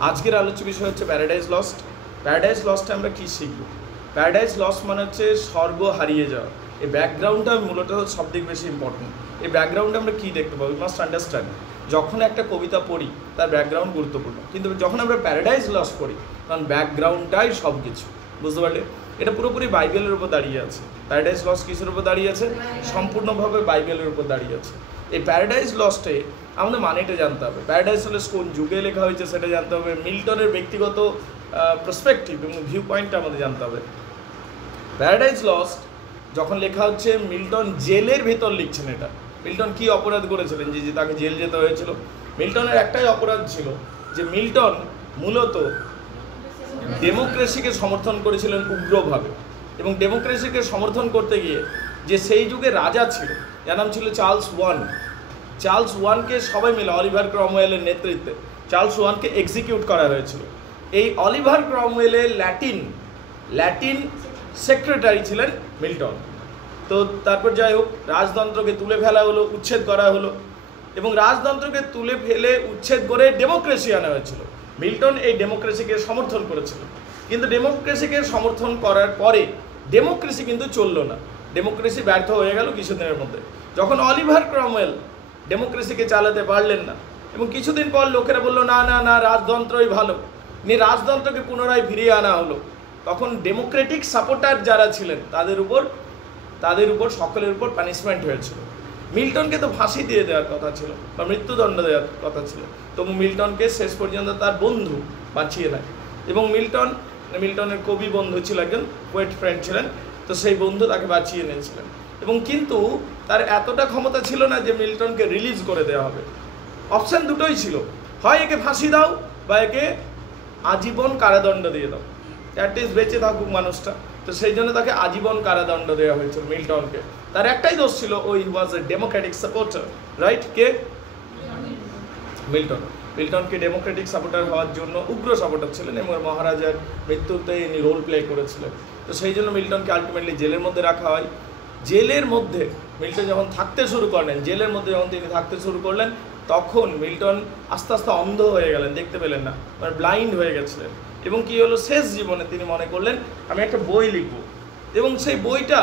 আজকের আলোচ্য বিষয় হচ্ছে প্যারাডাইজ লস্ট। প্যারাডাইজ লস্টে আমরা কী শিখব? প্যারাডাইজ লস্ট মানে হচ্ছে স্বর্গ হারিয়ে যাওয়া। এই ব্যাকগ্রাউন্ডটা মূলত সব থেকে বেশি ইম্পর্টেন্ট। এই ব্যাকগ্রাউন্ডে আমরা কী দেখতে পাবো? We must understand. যখন একটা কবিতা পড়ি তার ব্যাকগ্রাউন্ড গুরুত্বপূর্ণ, কিন্তু যখন আমরা প্যারাডাইজ লস্ট পড়ি তখন ব্যাকগ্রাউন্ডটাই সব কিছু, বুঝতে পারলে? এটা পুরোপুরি বাইবেলের উপর দাঁড়িয়ে আছে। প্যারাডাইজ লস্ট কিসের উপর দাঁড়িয়ে আছে? সম্পূর্ণভাবে বাইবেলের উপর দাঁড়িয়ে আছে। এই প্যারাডাইজ লস্টে আমাদের মানেটা জানতে হবে। প্যারাডাইজ লস্ট কোন যুগে লেখা হয়েছে সেটা জানতে হবে। মিল্টনের ব্যক্তিগত পার্সপেক্টিভ এবং ভিউ পয়েন্টটা আমাদের জানতে হবে। প্যারাডাইজ লস্ট যখন লেখা হচ্ছে, মিল্টন জেলের ভেতর লিখছেন। এটা মিল্টন কী অপরাধ করেছিলেন যে তাকে জেল যেতে হয়েছিল? মিল্টনের একটাই অপরাধ ছিল যে মিল্টন মূলত ডেমোক্রেসিকে সমর্থন করেছিলেন উগ্রভাবে, এবং ডেমোক্রেসিকে সমর্থন করতে গিয়ে যে সেই যুগে রাজা ছিল, যার নাম ছিল চার্লস ওয়ানকে সবাই মিলে অলিভার ক্রমওয়েলের নেতৃত্বে চার্লস ওয়ানকে এক্সিকিউট করা হয়েছিল। এই অলিভার ক্রমওয়েলের ল্যাটিন সেক্রেটারি ছিলেন মিল্টন। তো তারপর যাই হোক, রাজতন্ত্রকে তুলে ফেলা হলো, উচ্ছেদ করা হলো, এবং রাজতন্ত্রকে তুলে ফেলে উচ্ছেদ করে ডেমোক্রেসি আনা হয়েছিল। মিল্টন এই ডেমোক্রেসিকে সমর্থন করেছিল, কিন্তু ডেমোক্রেসিকে সমর্থন করার পরে ডেমোক্রেসি কিন্তু চললো না। ডেমোক্রেসি ব্যর্থ হয়ে গেল কিছুদিনের মধ্যে, যখন অলিভার ক্রমওয়েল ডেমোক্রেসিকে চালাতে পারলেন না। এবং কিছুদিন পর লোকেরা বললো না না না, রাজতন্ত্রই ভালো, নিয়ে রাজতন্ত্রকে পুনরায় ফিরিয়ে আনা হলো। তখন ডেমোক্রেটিক সাপোর্টার যারা ছিলেন তাদের উপর সকলের উপর পানিশমেন্ট হয়েছিল। মিল্টনকে তো ফাঁসি দিয়ে দেওয়ার কথা ছিল বা মৃত্যুদণ্ড দেওয়ার কথা ছিল, তবু মিল্টনকে শেষ পর্যন্ত তার বন্ধু বাঁচিয়ে নেয়। এবং মিল্টনের কবি বন্ধু ছিল, একজন পোয়েট ফ্রেন্ড ছিলেন, তো সেই বন্ধু তাকে বাঁচিয়ে নিয়েছিলেন। এবং কিন্তু তার এতটা ক্ষমতা ছিল না যে মিল্টনকে রিলিজ করে দেওয়া হবে। অপশান দুটোই ছিল, হয় একে ফাঁসি দাও বা একে আজীবন কারাদণ্ড দিয়ে দাও, অ্যাটলিস্ট বেঁচে থাকুক মানুষটা। তো সেই জন্য তাকে আজীবন কারাদণ্ড দেওয়া হয়েছিল মিল্টনকে। তার একটাই দোষ ছিল, ওই was a democratic supporter, right? কে? মিল্টনকে ডেমোক্রেটিক সাপোর্টার হওয়ার জন্য উগ্র সাপোর্টার ছিলেন, এবং মহারাজার মৃত্যুতে ইনি রোল প্লে করেছিলেন। তো সেই জন্য মিল্টনকে আলটিমেটলি জেলের মধ্যে রাখা হয়। জেলের মধ্যে মিল্টন যখন থাকতে শুরু করলেন, জেলের মধ্যে যখন তিনি থাকতে শুরু করলেন, তখন মিল্টন আস্তে আস্তে অন্ধ হয়ে গেলেন, দেখতে পেলেন না, মানে ব্লাইন্ড হয়ে গেছিলেন। এবং কী হলো, শেষ জীবনে তিনি মনে করলেন আমি একটা বই লিখব, এবং সেই বইটা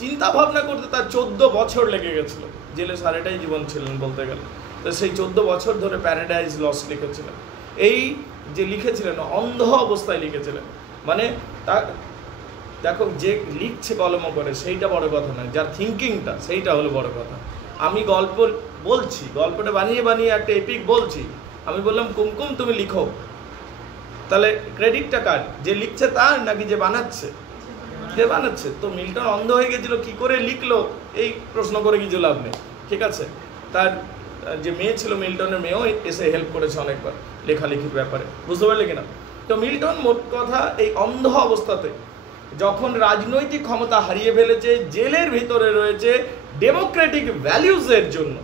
চিন্তা ভাবনা করতে তার 14 বছর লেগে গেছিলো। জেলে সারাটাই জীবন ছিলেন বলতে গেলে। তো সেই 14 বছর ধরে প্যারাডাইজ লস্ট লিখেছিলেন। এই যে লিখেছিলেন, অন্ধ অবস্থায় লিখেছিলেন। মানে তা দেখো, যে লিখছে কলম করে সেইটা বড় কথা নয়, যার থিঙ্কিংটা সেইটা হলো বড় কথা। আমি গল্প বলছি, গল্পটা বানিয়ে বানিয়ে একটা এপিক বলছি, আমি বললাম কুমকুম তুমি লিখো, তাহলে ক্রেডিটটা কার? যে লিখছে তার নাকি যে বানাচ্ছে? যে বানাচ্ছে। তো মিল্টন অন্ধ হয়ে গেছিল, কী করে লিখলো এই প্রশ্ন করে কিছু লাভ নেই, ঠিক আছে? তার যে মেয়ে ছিল, মিল্টনের মেয়েও এসে হেল্প করেছে অনেকবার লেখালেখির ব্যাপারে, বুঝতে পারলে কিনা? তো মিল্টন মোট কথা এই অন্ধ অবস্থাতে যখন রাজনৈতিক ক্ষমতা হারিয়ে ফেলেছে, জেলের ভিতরে রয়েছে, ডেমোক্রেটিক ভ্যালিউজের জন্য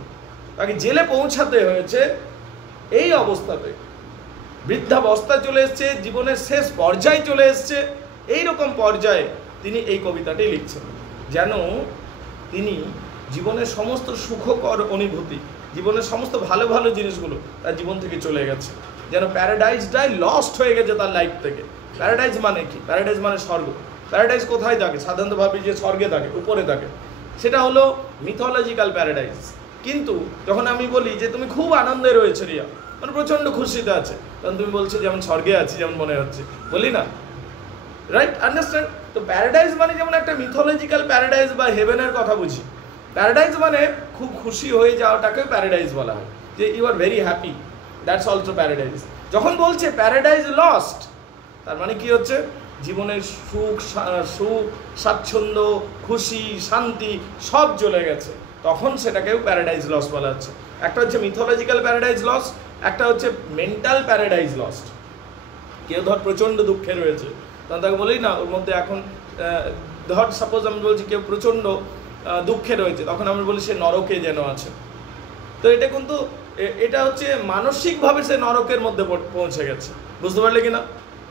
তাকে জেলে পৌঁছাতে হয়েছে, এই অবস্থাতে বৃদ্ধাবস্থা চলে এসছে, জীবনের শেষ পর্যায়ে চলে এসছে, এইরকম পর্যায়ে তিনি এই কবিতাটি লিখছেন, যেন তিনি জীবনের সমস্ত সুখকর অনুভূতি, জীবনের সমস্ত ভালো ভালো জিনিসগুলো তার জীবন থেকে চলে গেছে, যেন প্যারাডাইজটাই লস্ট হয়ে গেছে তার লাইফ থেকে। প্যারাডাইজ মানে কি? প্যারাডাইজ মানে স্বর্গ। প্যারাডাইজ কোথায় থাকে? সাধারণত ভাবি যে স্বর্গে থাকে, উপরে থাকে, সেটা হলো মিথোলজিক্যাল প্যারাডাইজ। কিন্তু যখন আমি বলি যে তুমি খুব আনন্দে রয়েছে রিয়া, মানে প্রচণ্ড খুশিতে আছে, তখন তুমি বলছো যেমন স্বর্গে আছি যেমন মনে হচ্ছে, বলি না? Right, understand? তো প্যারাডাইজ মানে যেমন একটা মিথোলজিক্যাল প্যারাডাইজ বা হেভেনের কথা বুঝি। প্যারাডাইজ মানে খুব খুশি হয়ে যাওয়াটাকে প্যারাডাইজ বলা হয়, যে you are very happy, that's also paradise. যখন বলছে প্যারাডাইজ লস্ট, তার মানে কি হচ্ছে? জীবনের সুখ স্বাচ্ছন্দ্য, খুশি, শান্তি সব চলে গেছে, তখন সেটাকেও প্যারাডাইজ লস্ট বলা হচ্ছে। একটা হচ্ছে মিথোলজিক্যাল প্যারাডাইজ লস্ট, একটা হচ্ছে মেন্টাল প্যারাডাইজ লস্ট। কেউ ধর প্রচণ্ড দুঃখে রয়েছে, তখন তাকে বলি না, ওর মধ্যে এখন ধর সাপোজ আমি বলছি কেউ প্রচণ্ড দুঃখে রয়েছে, তখন আমি বলি সে নরকে যেন আছে। তো এটা কিন্তু এটা হচ্ছে মানসিকভাবে সে নরকের মধ্যে পৌঁছে গেছে, বুঝতে পারলে কিনা?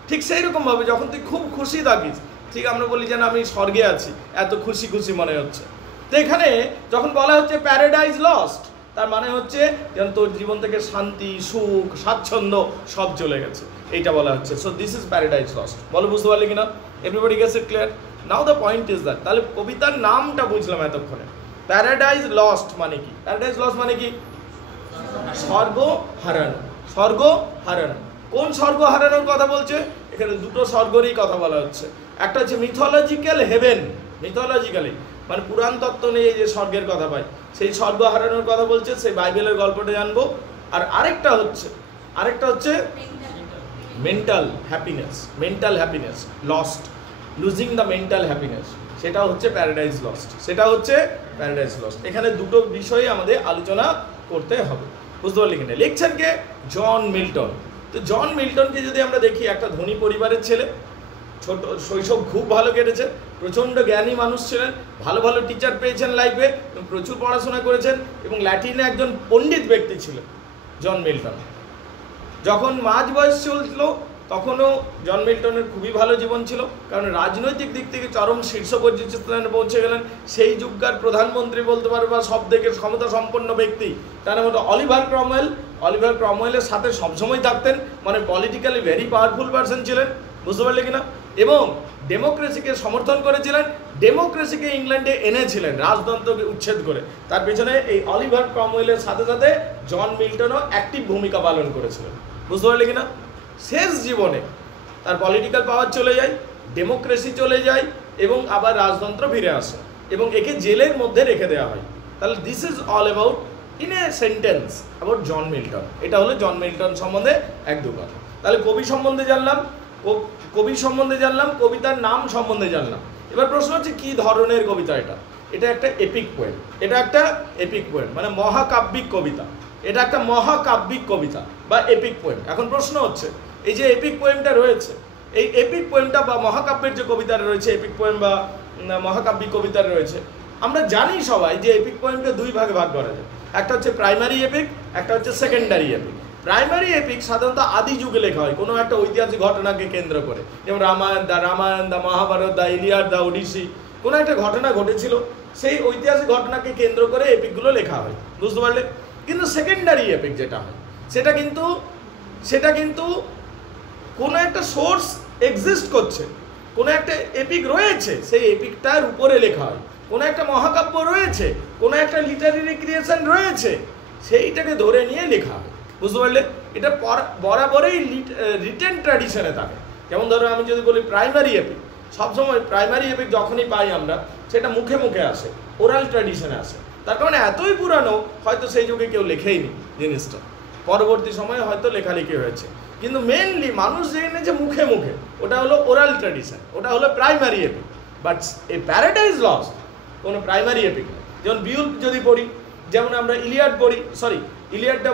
ঠিক সেই রকমভাবে যখন তুই খুব খুশি থাকিস, ঠিক আমরা বলি যেন আমি স্বর্গে আছি, এত খুশি খুশি মনে হচ্ছে। তো এখানে যখন বলা হচ্ছে প্যারাডাইজ লস্ট, তার মানে হচ্ছে যেন তোর জীবন থেকে শান্তি, সুখ, স্বাচ্ছন্দ্য সব চলে গেছে, এইটা বলা হচ্ছে। So this is paradise lost. বলো বুঝতে পারলে কিনা? Everybody gets it clear? Now the point is that, তাহলে কবিতার নামটা বুঝলাম এতক্ষণে। প্যারাডাইজ লস্ট মানে কি? প্যারাডাইজ লস্ট মানে কি? স্বর্গ হারানো। স্বর্গ হারানো। কোন স্বর্গ হারানোর কথা বলছে? এখানে দুটো স্বর্গেরই কথা বলা হচ্ছে। একটা হচ্ছে মিথোলজিক্যাল হেভেন, মিথোলজিক্যালি মানে পুরাণ তত্ত্ব নিয়ে যে স্বর্গের কথা পাই, সেই স্বর্গ হারানোর কথা বলছে, সেই বাইবেলের গল্পটা জানবো। আর আরেকটা হচ্ছে mental happiness, mental happiness lost, losing the mental happiness, সেটা হচ্ছে প্যারাডাইজ লস্ট, সেটা হচ্ছে প্যারাডাইজ লস্ট। এখানে দুটো বিষয়ে আমাদের আলোচনা করতে হবে, বুঝতে পারলি কিনা? লিখছেন কে? John Milton. তো জন মিল্টনকে যদি আমরা দেখি, একটা ধনী পরিবারের ছেলে, ছোট শৈশব খুব ভালো কেটেছে, প্রচণ্ড জ্ঞানী মানুষ ছিলেন, ভালো ভালো টিচার পেয়েছেন লাইফে, প্রচুর পড়াশোনা করেছেন এবং ল্যাটিনে একজন পণ্ডিত ব্যক্তি ছিলেন জন মিল্টন। যখন মাঝ বয়স চলছিল তখনও জন মিল্টনের খুবই ভালো জীবন ছিল, কারণ রাজনৈতিক দিক থেকে চরম শীর্ষ পর্যায়ে পৌঁছে গেলেন। সেই যুগকার প্রধানমন্ত্রী বলতে পারো বা সব থেকে ক্ষমতা সম্পন্ন ব্যক্তি, তার নাম হলো অলিভার ক্রমওয়েল। অলিভার ক্রমওয়েলের সাথে সবসময় থাকতেন, মানে পলিটিক্যালি ভেরি পাওয়ারফুল পারসন ছিলেন, বুঝতে পারলে কিনা? এবং ডেমোক্রেসিকে সমর্থন করেছিলেন, ডেমোক্রেসিকে ইংল্যান্ডে এনেছিলেন রাজতন্ত্রকে উচ্ছেদ করে। তার পেছনে এই অলিভার ক্রমওয়েলের সাথে সাথে জন মিল্টনও অ্যাক্টিভ ভূমিকা পালন করেছিলেন, বুঝতে পারলে কিনা? শেষ জীবনে তার পলিটিক্যাল পাওয়ার চলে যায়, ডেমোক্রেসি চলে যায় এবং আবার রাজতন্ত্র ফিরে আসে এবং একে জেলের মধ্যে রেখে দেওয়া হয়। তাহলে this is all about in a sentence about John Milton. এটা হলো জন মিল্টন সম্বন্ধে এক দু কথা। তাহলে কবি সম্বন্ধে জানলাম, কবিতার নাম সম্বন্ধে জানলাম। এবার প্রশ্ন হচ্ছে কি ধরনের কবিতা এটা? এটা একটা এপিক পোয়েম, এটা একটা এপিক পোয়েম মানে মহাকাব্যিক কবিতা, এটা একটা মহাকাব্যিক কবিতা বা এপিক পোয়েম। এখন প্রশ্ন হচ্ছে এই যে এপিক পোয়েমটা রয়েছে, এই এপিক পোয়েমটা বা মহাকাব্যের যে কবিতাটা রয়েছে, এপিক পোয়েম বা মহাকাব্যিক কবিতা রয়েছে, আমরা জানি সবাই যে এপিক পোয়েমকে দুই ভাগে ভাগ করা যায়। একটা হচ্ছে প্রাইমারি এপিক, একটা হচ্ছে সেকেন্ডারি এপিক। প্রাইমারি এপিক সাধারণত আদি যুগে লেখা হয় কোনো একটা ঐতিহাসিক ঘটনাকে কেন্দ্র করে, যেমন Ramayana, the Mahabharata, the Iliad, the Odyssey. কোনো একটা ঘটনা ঘটেছিল, সেই ঐতিহাসিক ঘটনাকে কেন্দ্র করে এপিকগুলো লেখা হয়, বুঝতে পারলে? কিন্তু সেকেন্ডারি এপিক যেটা হয় সেটা কিন্তু কোনো একটা সোর্স এক্সিস্ট করছে, কোনো একটা এপিক রয়েছে, সেই এপিকটার উপরে লেখা হয়। কোনো একটা মহাকাব্য রয়েছে, কোনো একটা লিটারেরি ক্রিয়েশন রয়েছে, সেইটাকে ধরে নিয়ে লেখা হয়, বুঝতে পারলে? এটা বরাবরই রিটেন ট্র্যাডিশনে থাকে। যেমন ধরো আমি যদি বলি প্রাইমারি এপিক, সবসময় প্রাইমারি এপিক যখনই পাই আমরা, সেটা মুখে মুখে আসে, ওরাল ট্র্যাডিশনে আসে। তার কারণে এতই পুরানো, হয়তো সেই যুগে কেউ লেখেইনি জিনিসটা, পরবর্তী সময়ে হয়তো লেখালেখি হয়েছে, কিন্তু মেনলি মানুষ জেনেছে মুখে মুখে, ওটা হলো ওরাল ট্র্যাডিশন, ওটা হলো প্রাইমারি এপিক। বাট এই প্যারাডাইজ লস্ট কোনো প্রাইমারি এপিক নয়। যেমন বিউল্প যদি পড়ি, যেমন আমরা ইলিয়াড পড়ি, ইলিয়াডটা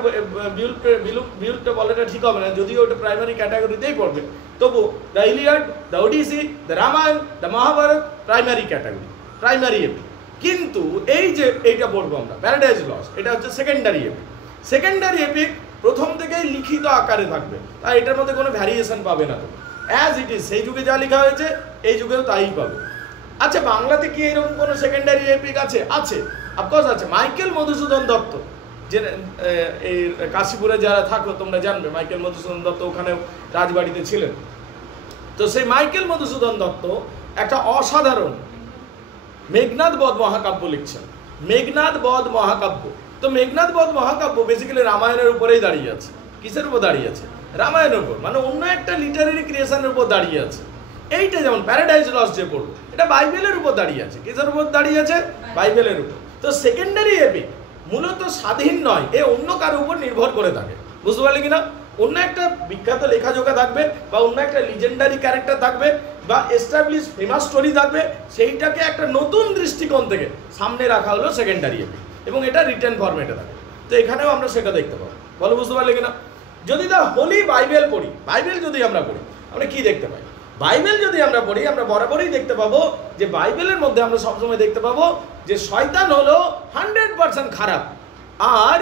বিউল্পটা বলাটা ঠিক হবে না, যদিও ওটা প্রাইমারি ক্যাটাগরিতেই পড়বে, তবু the Iliad, the Odyssey, the Ramayana, the Mahabharata primary category, primary epic. কিন্তু এই যে এইটা পড়বো আমরা প্যারাডাইজ লস্ট, এটা হচ্ছে সেকেন্ডারি এপিক। সেকেন্ডারি এপিক প্রথম থেকেই লিখিত আকারে থাকবে, তাই এটার মধ্যে কোনো ভ্যারিয়েশন পাবে না, তো অ্যাজ ইট ইজ সেই যুগে যা লেখা হয়েছে এই যুগেও তাই পাবে। আচ্ছা, বাংলাতে কি এরকম কোনো সেকেন্ডারি এপিক আছে? আছে, অফকোর্স আছে। মাইকেল মধুসূদন দত্ত, যে এই কাশীপুরে যারা থাকো তোমরা জানবে, মাইকেল মধুসূদন দত্ত ওখানেও রাজবাড়িতে ছিলেন। তো সেই মাইকেল মধুসূদন দত্ত একটা অসাধারণ মেঘনাদ বধ মহাকাব্য লিখছেন, মেঘনাদ বধ মহাকাব্য। তো মেঘনাদ বধ মহাকাব্য বেসিক্যালি রামায়ণের উপরেই দাঁড়িয়ে আছে। কিসের উপর দাঁড়িয়ে আছে? রামায়ণের উপর, মানে অন্য একটা লিটারেরি ক্রিয়েশনের উপর দাঁড়িয়ে আছে। এইটা যেমন প্যারাডাইজ লস্ট যে পড়বো, এটা বাইবেলের উপর দাঁড়িয়ে আছে। কিসের উপর দাঁড়িয়ে আছে? বাইবেলের উপর। তো সেকেন্ডারি এপিক মূলত স্বাধীন নয়, এ অন্য কারোর উপর নির্ভর করে থাকে, বুঝতে পারলে কিনা? অন্য একটা বিখ্যাত লেখাজোখা থাকবে বা অন্য একটা লিজেন্ডারি ক্যারেক্টার থাকবে বা এস্টাবলিশ ফেমাস স্টোরি থাকবে, সেইটাকে একটা নতুন দৃষ্টিকোণ থেকে সামনে রাখা হলো সেকেন্ডারি এপিক, এবং এটা রিটেন ফরম্যাটে থাকে। তো এখানেও আমরা সেটা দেখতে পাবো, বলো বুঝতে পারলে কিনা? যদি দা হোলি বাইবেল পড়ি, বাইবেল যদি আমরা পড়ি, আমরা কি দেখতে পাই? বাইবেল যদি আমরা পড়ি, আমরা বরাবরই দেখতে পাবো যে বাইবেলের মধ্যে আমরা সবসময় দেখতে পাবো যে শয়তান হলো 100% খারাপ আর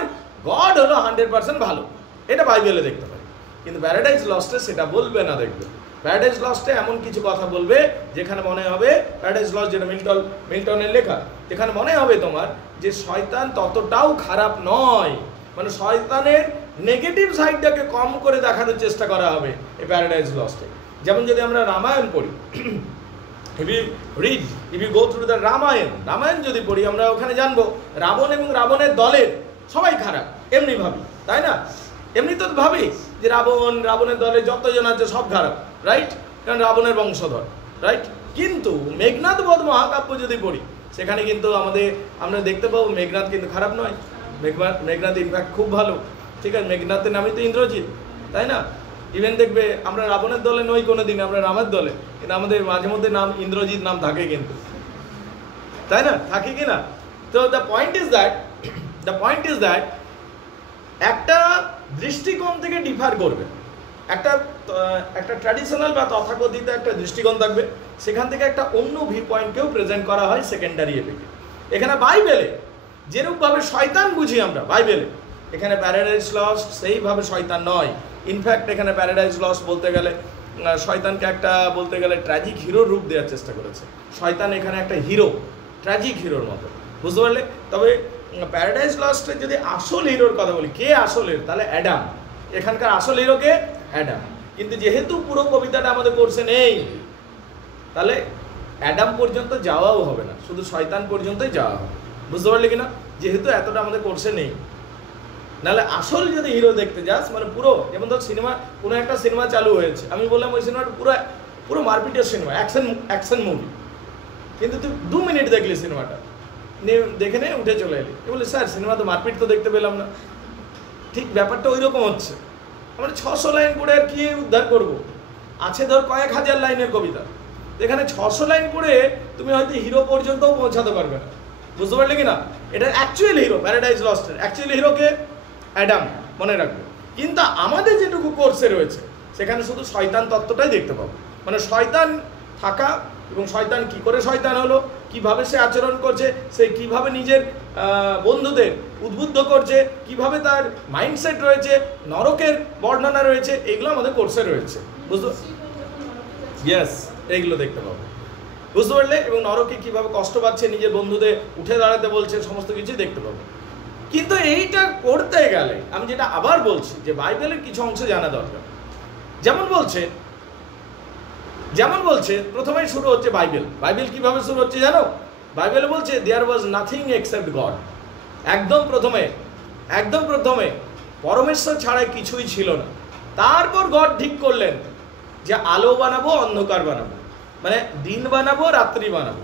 গড হলো 100% ভালো। এটা বাইবেলে দেখতে পাই। কিন্তু প্যারাডাইস লস্টে সেটা বলবে না। দেখবে প্যারাডাইস লস্টে এমন কিছু কথা বলবে যেখানে মনে হবে, প্যারাডাইস লস্ট যেটা মিল্টনের লেখা, যেখানে মনে হবে তোমার যে শয়তান ততটাও খারাপ নয়, মানে শয়তানের নেগেটিভ সাইডটাকে কম করে দেখানোর চেষ্টা করা হবে এই প্যারাডাইস লস্টে। যেমন যদি আমরা রামায়ণ পড়ি, if you go through the Ramayana যদি পড়ি, আমরা ওখানে জানবো রাবণ এবং রাবণের দলের সবাই খারাপ, এমনি ভাবি, তাই না? এমনি তো ভাবি যে রাবণের দলে যতজন আছে সব খারাপ, রাইট? কারণ রাবণের বংশধর, রাইট? কিন্তু মেঘনাদ বধ মহাকাব্য যদি পড়ি, সেখানে কিন্তু আমরা দেখতে পাবো মেঘনাদ কিন্তু খারাপ নয়। মেঘনাদ ইনফ্যাক্ট খুব ভালো, ঠিক আছে? মেঘনাথের নামই তো ইন্দ্রজিৎ, তাই না? ইভেন দেখবে আমরা রাবণের দলে নই কোনো দিন, আমরা রামের দলে, কিন্তু আমাদের মাঝে মধ্যে নাম ইন্দ্রজিৎ নাম থাকে কিন্তু, তাই না? থাকে কি না? তো দ্য পয়েন্ট ইজ দ্যাট একটা দৃষ্টিকোণ থেকে ডিফার করবে, একটা ট্র্যাডিশনাল বা তথাকথিত একটা দৃষ্টিকোণ থাকবে, সেখান থেকে একটা অন্য ভিউ পয়েন্টকেও প্রেজেন্ট করা হয় সেকেন্ডারি এফেক্টে। এখানে বাইবেলে যেরূপভাবে শয়তান বুঝি আমরা বাইবেলে, এখানে প্যারাডাইস লস্ট সেইভাবে শয়তান নয়। ইনফ্যাক্ট এখানে প্যারাডাইস লস্ট বলতে গেলে শয়তানকে একটা বলতে গেলে ট্র্যাজিক হিরোর রূপ দেওয়ার চেষ্টা করেছে। শয়তান এখানে একটা হিরো, ট্র্যাজিক হিরোর মতো, বুঝতে পারলে? তবে প্যারাডাইস লস্টে যদি আসল হিরোর কথা বলি, কে আসলের, তাহলে অ্যাডাম। এখানকার আসল হিরোকে অ্যাডাম। কিন্তু যেহেতু পুরো কবিতাটা আমাদের কোর্সে নেই, তাহলে অ্যাডাম পর্যন্ত যাওয়াও হবে না, শুধু শয়তান পর্যন্তই যাওয়া হবে, বুঝতে পারলে কিনা? যেহেতু এতটা আমাদের কোর্সে নেই। নাহলে আসল যদি হিরো দেখতে যাস, মানে পুরো, যেমন ধর কোনো একটা সিনেমা চালু হয়েছে, আমি বললাম ওই সিনেমাটা পুরো মারপিটের সিনেমা, অ্যাকশন মুভি, কিন্তু তুই 2 মিনিট দেখলি সিনেমাটা, দেখে নে উঠে চলে এলি, বলি স্যার সিনেমা তো মারপিট তো দেখতে পেলাম না। ঠিক ব্যাপারটা ওই রকম হচ্ছে। আমরা 600 লাইন পড়ে আর কি উদ্ধার করব? আছে ধর কয়েক হাজার লাইনের কবিতা, এখানে 600 লাইন পড়ে তুমি হয়তো হিরো পর্যন্তও পৌঁছাতে পারবে না, বুঝতে পারলে কিনা? এটা অ্যাকচুয়াল হিরো, প্যারাডাইস লস্টের অ্যাকচুয়াল হিরোকে অ্যাডাম, মনে রাখবে। কিন্তু আমাদের যেটুকু কোর্সে রয়েছে সেখানে শুধু শয়তান তত্ত্বটাই দেখতে পাবো, মানে শয়তান থাকা এবং শয়তান কি করে শয়তান হলো, কিভাবে সে আচরণ করছে, সে কিভাবে নিজের বন্ধুদের উদ্বুদ্ধ করছে, কিভাবে তার মাইন্ডসেট রয়েছে, নরকের বর্ণনা রয়েছে, এগুলো আমাদের কোর্সে রয়েছে, বুঝতে? ইয়েস, এইগুলো দেখতে পাবো, বুঝতে পারলে? এবং নরকে কিভাবে কষ্ট পাচ্ছে, নিজের বন্ধুদের উঠে দাঁড়াতে বলছে, সমস্ত কিছু দেখতে পাবো। কিন্তু এইটা করতে গেলে আমি যেটা আবার বলছি যে বাইবেলের কিছু অংশ জানা দরকার। যেমন বলছে প্রথমেই শুরু হচ্ছে বাইবেল কিভাবে শুরু হচ্ছে জানো? বাইবেলে বলছে দেয়ার ওয়াজ নাথিং এক্সেপ্ট গড। একদম প্রথমে পরমেশ্বর ছাড়া কিছুই ছিল না। তারপর গড ঠিক করলেন যে আলো বানাবো, অন্ধকার বানাবো, মানে দিন বানাবো, রাত্রি বানাবো।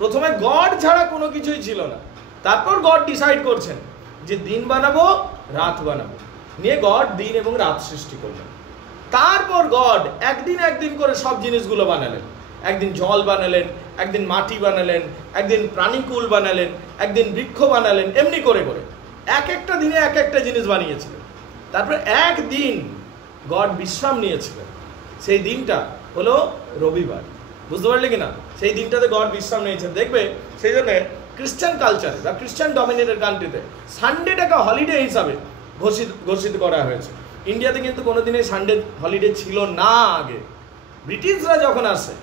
প্রথমে গড ছাড়া কোনো কিছুই ছিল না, তারপর গড ডিসাইড করছেন যে দিন বানাবো, রাত বানাবো, নিয়ে গড দিন এবং রাত সৃষ্টি করলেন। তারপর গড একদিন করে সব জিনিসগুলো বানালেন। একদিন জল বানালেন, একদিন মাটি বানালেন, একদিন প্রাণীকুল বানালেন, একদিন বৃক্ষ বানালেন, এমনি করে এক একটা দিনে এক একটা জিনিস বানিয়েছিলেন। তারপর একদিন গড বিশ্রাম নিয়েছিলেন, সেই দিনটা হলো রবিবার, বুঝতে পারলে কিনা? সেই দিনটাতে গড বিশ্রাম নিয়েছেন। দেখবে সেই জন্য খ্রিস্টান কালচারে বা খ্রিস্টান ডমিনেটেড কান্ট্রিতে সানডেটাকে হলিডে হিসাবে ঘোষিত করা হয়েছে। ইন্ডিয়াতে কিন্তু কোনোদিনই সানডে হলিডে ছিল না আগে। ব্রিটিশরা যখন আসে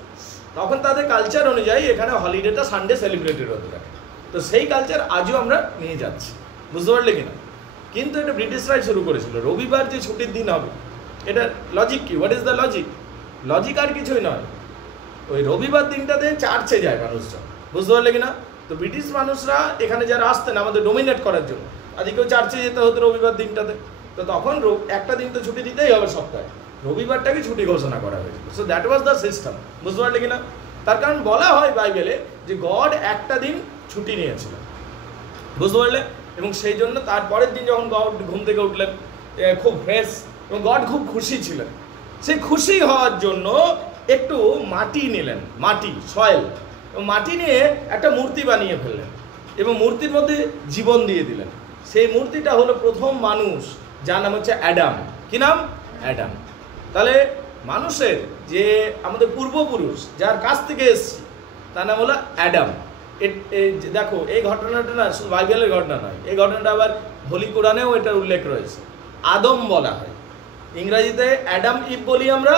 তখন তাদের কালচার অনুযায়ী এখানে হলিডেটা সানডে সেলিব্রেটেড হতে থাকে। তো সেই কালচার আজও আমরা নিয়ে যাচ্ছি, বুঝতে পারলে কিনা? কিন্তু এটা ব্রিটিশরাই শুরু করেছিল। রবিবার যে ছুটির দিন হবে, এটা লজিক কি? What is the logic? Logic আর কিছুই নয়, ওই রবিবার দিনটাতে চার্চে যায় মানুষজন, বুঝতে পারলে কিনা? তো ব্রিটিশ মানুষরা এখানে যারা আসতেন আমাদের ডোমিনেট করার জন্য, আজকেও চার্চে যেতে হতো রবিবার দিনটাতে। তো তখন একটা দিন তো ছুটি দিতেই হবে সপ্তাহে, রবিবারটাকে ছুটি ঘোষণা করা হয়েছিল। So that was the system, বুঝতে পারলে কিনা? তার কারণ বলা হয় বাইবেলে যে গড একটা দিন ছুটি নিয়েছিলেন, বুঝতে পারলে? এবং সেই জন্য তারপরের দিন যখন গড ঘুম থেকে উঠলেন খুব ফ্রেশ, এবং গড খুব খুশি ছিলেন। সেই খুশি হওয়ার জন্য একটু মাটি নিলেন, মাটি, সয়েল, এবং মাটি নিয়ে একটা মূর্তি বানিয়ে ফেললেন এবং মূর্তির মধ্যে জীবন দিয়ে দিলেন। সেই মূর্তিটা হলো প্রথম মানুষ, যার নাম হচ্ছে অ্যাডাম। কি নাম? অ্যাডাম। তাহলে মানুষের যে আমাদের পূর্বপুরুষ যার কাছ থেকে এসেছি তার নাম হলো অ্যাডাম। দেখো এই ঘটনাটা না শুধু বাইবেলের ঘটনা নয়, এই ঘটনাটা আবার হোলি কোরআনেও এটার উল্লেখ রয়েছে। আদম বলা হয়, ইংরাজিতে অ্যাডাম ইভ বলি আমরা।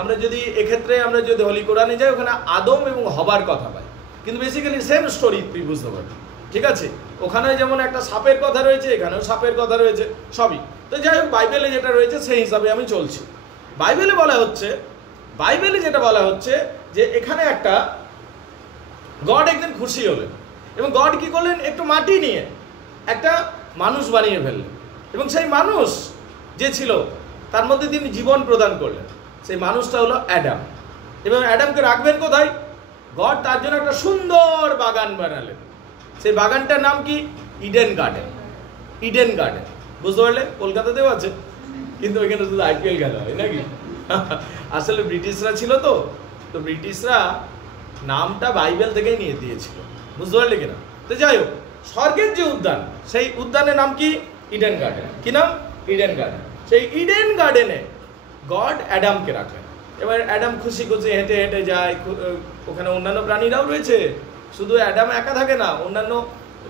আমরা যদি এক্ষেত্রে আমরা যদি হলি কোরআনে যাই, ওখানে আদম এবং হবার কথা পাই, কিন্তু বেসিক্যালি সেম স্টোরি তুই বুঝতে পারবি। ঠিক আছে, ওখানে যেমন একটা সাপের কথা রয়েছে, এখানেও সাপের কথা রয়েছে, সবই। তো যাই হোক, বাইবেলে যেটা রয়েছে সেই হিসাবে আমি চলছি। বাইবেলে যেটা বলা হচ্ছে যে এখানে একটা গড একদিন খুশি হলেন, এবং গড কি করলেন, একটু মাটি নিয়ে একটা মানুষ বানিয়ে ফেললেন, এবং সেই মানুষ যে ছিল তার মধ্যে তিনি জীবন প্রদান করলেন। সেই মানুষটা হলো অ্যাডাম। এবং অ্যাডামকে রাখবেন কোথায়? গড তার জন্য একটা সুন্দর বাগান বানালেন। সেই বাগানটার নাম কি? Eden garden. ইডেন গার্ডেন, বুঝতে পারলে? কলকাতাতেও আছে, কিন্তু ওইখানে শুধু IPL খেলা হয় নাকি। আসলে ব্রিটিশরা ছিল, তো ব্রিটিশরা নামটা বাইবেল থেকেই নিয়ে দিয়েছিল, বুঝতে পারলে কিনা। তো যাই হোক, স্বর্গের যে উদ্যান, সেই উদ্যানের নাম কি? Eden garden. কি নাম? Eden garden. সেই ইডেন গার্ডেনে গড অ্যাডামকে রাখলেন। এবার অ্যাডাম খুশি খুশি হেঁটে হেঁটে যায়। ওখানে অন্যান্য প্রাণীরাও রয়েছে, শুধু অ্যাডাম একা থাকে না, অন্যান্য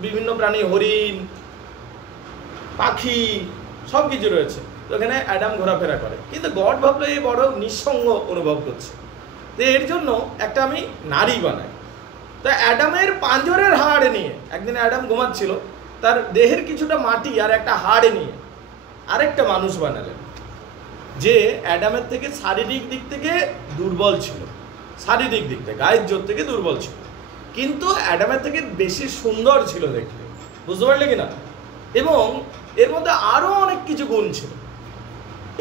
বিভিন্ন প্রাণী, হরিণ, পাখি, সব কিছু রয়েছে। তো ওখানে অ্যাডাম ঘোরাফেরা করে, কিন্তু গড ভাবলো এই বড় নিঃসঙ্গ অনুভব করছে, তো এর জন্য একটা আমি নারী বানাই। তা অ্যাডামের পাঁজরের হাড় নিয়ে, একদিন অ্যাডাম ঘুমাচ্ছিল, তার দেহের কিছুটা মাটি আর একটা হাড় নিয়ে আরেকটা মানুষ বানালেন, যে অ্যাডামের থেকে শারীরিক দিক থেকে দুর্বল ছিল, শারীরিক দিক থেকে গায়ের জোর থেকে দুর্বল ছিল, কিন্তু অ্যাডামের থেকে বেশি সুন্দর ছিল দেখতে, বুঝতে পারলে কিনা। এবং এর মধ্যে আরও অনেক কিছু গুণ ছিল।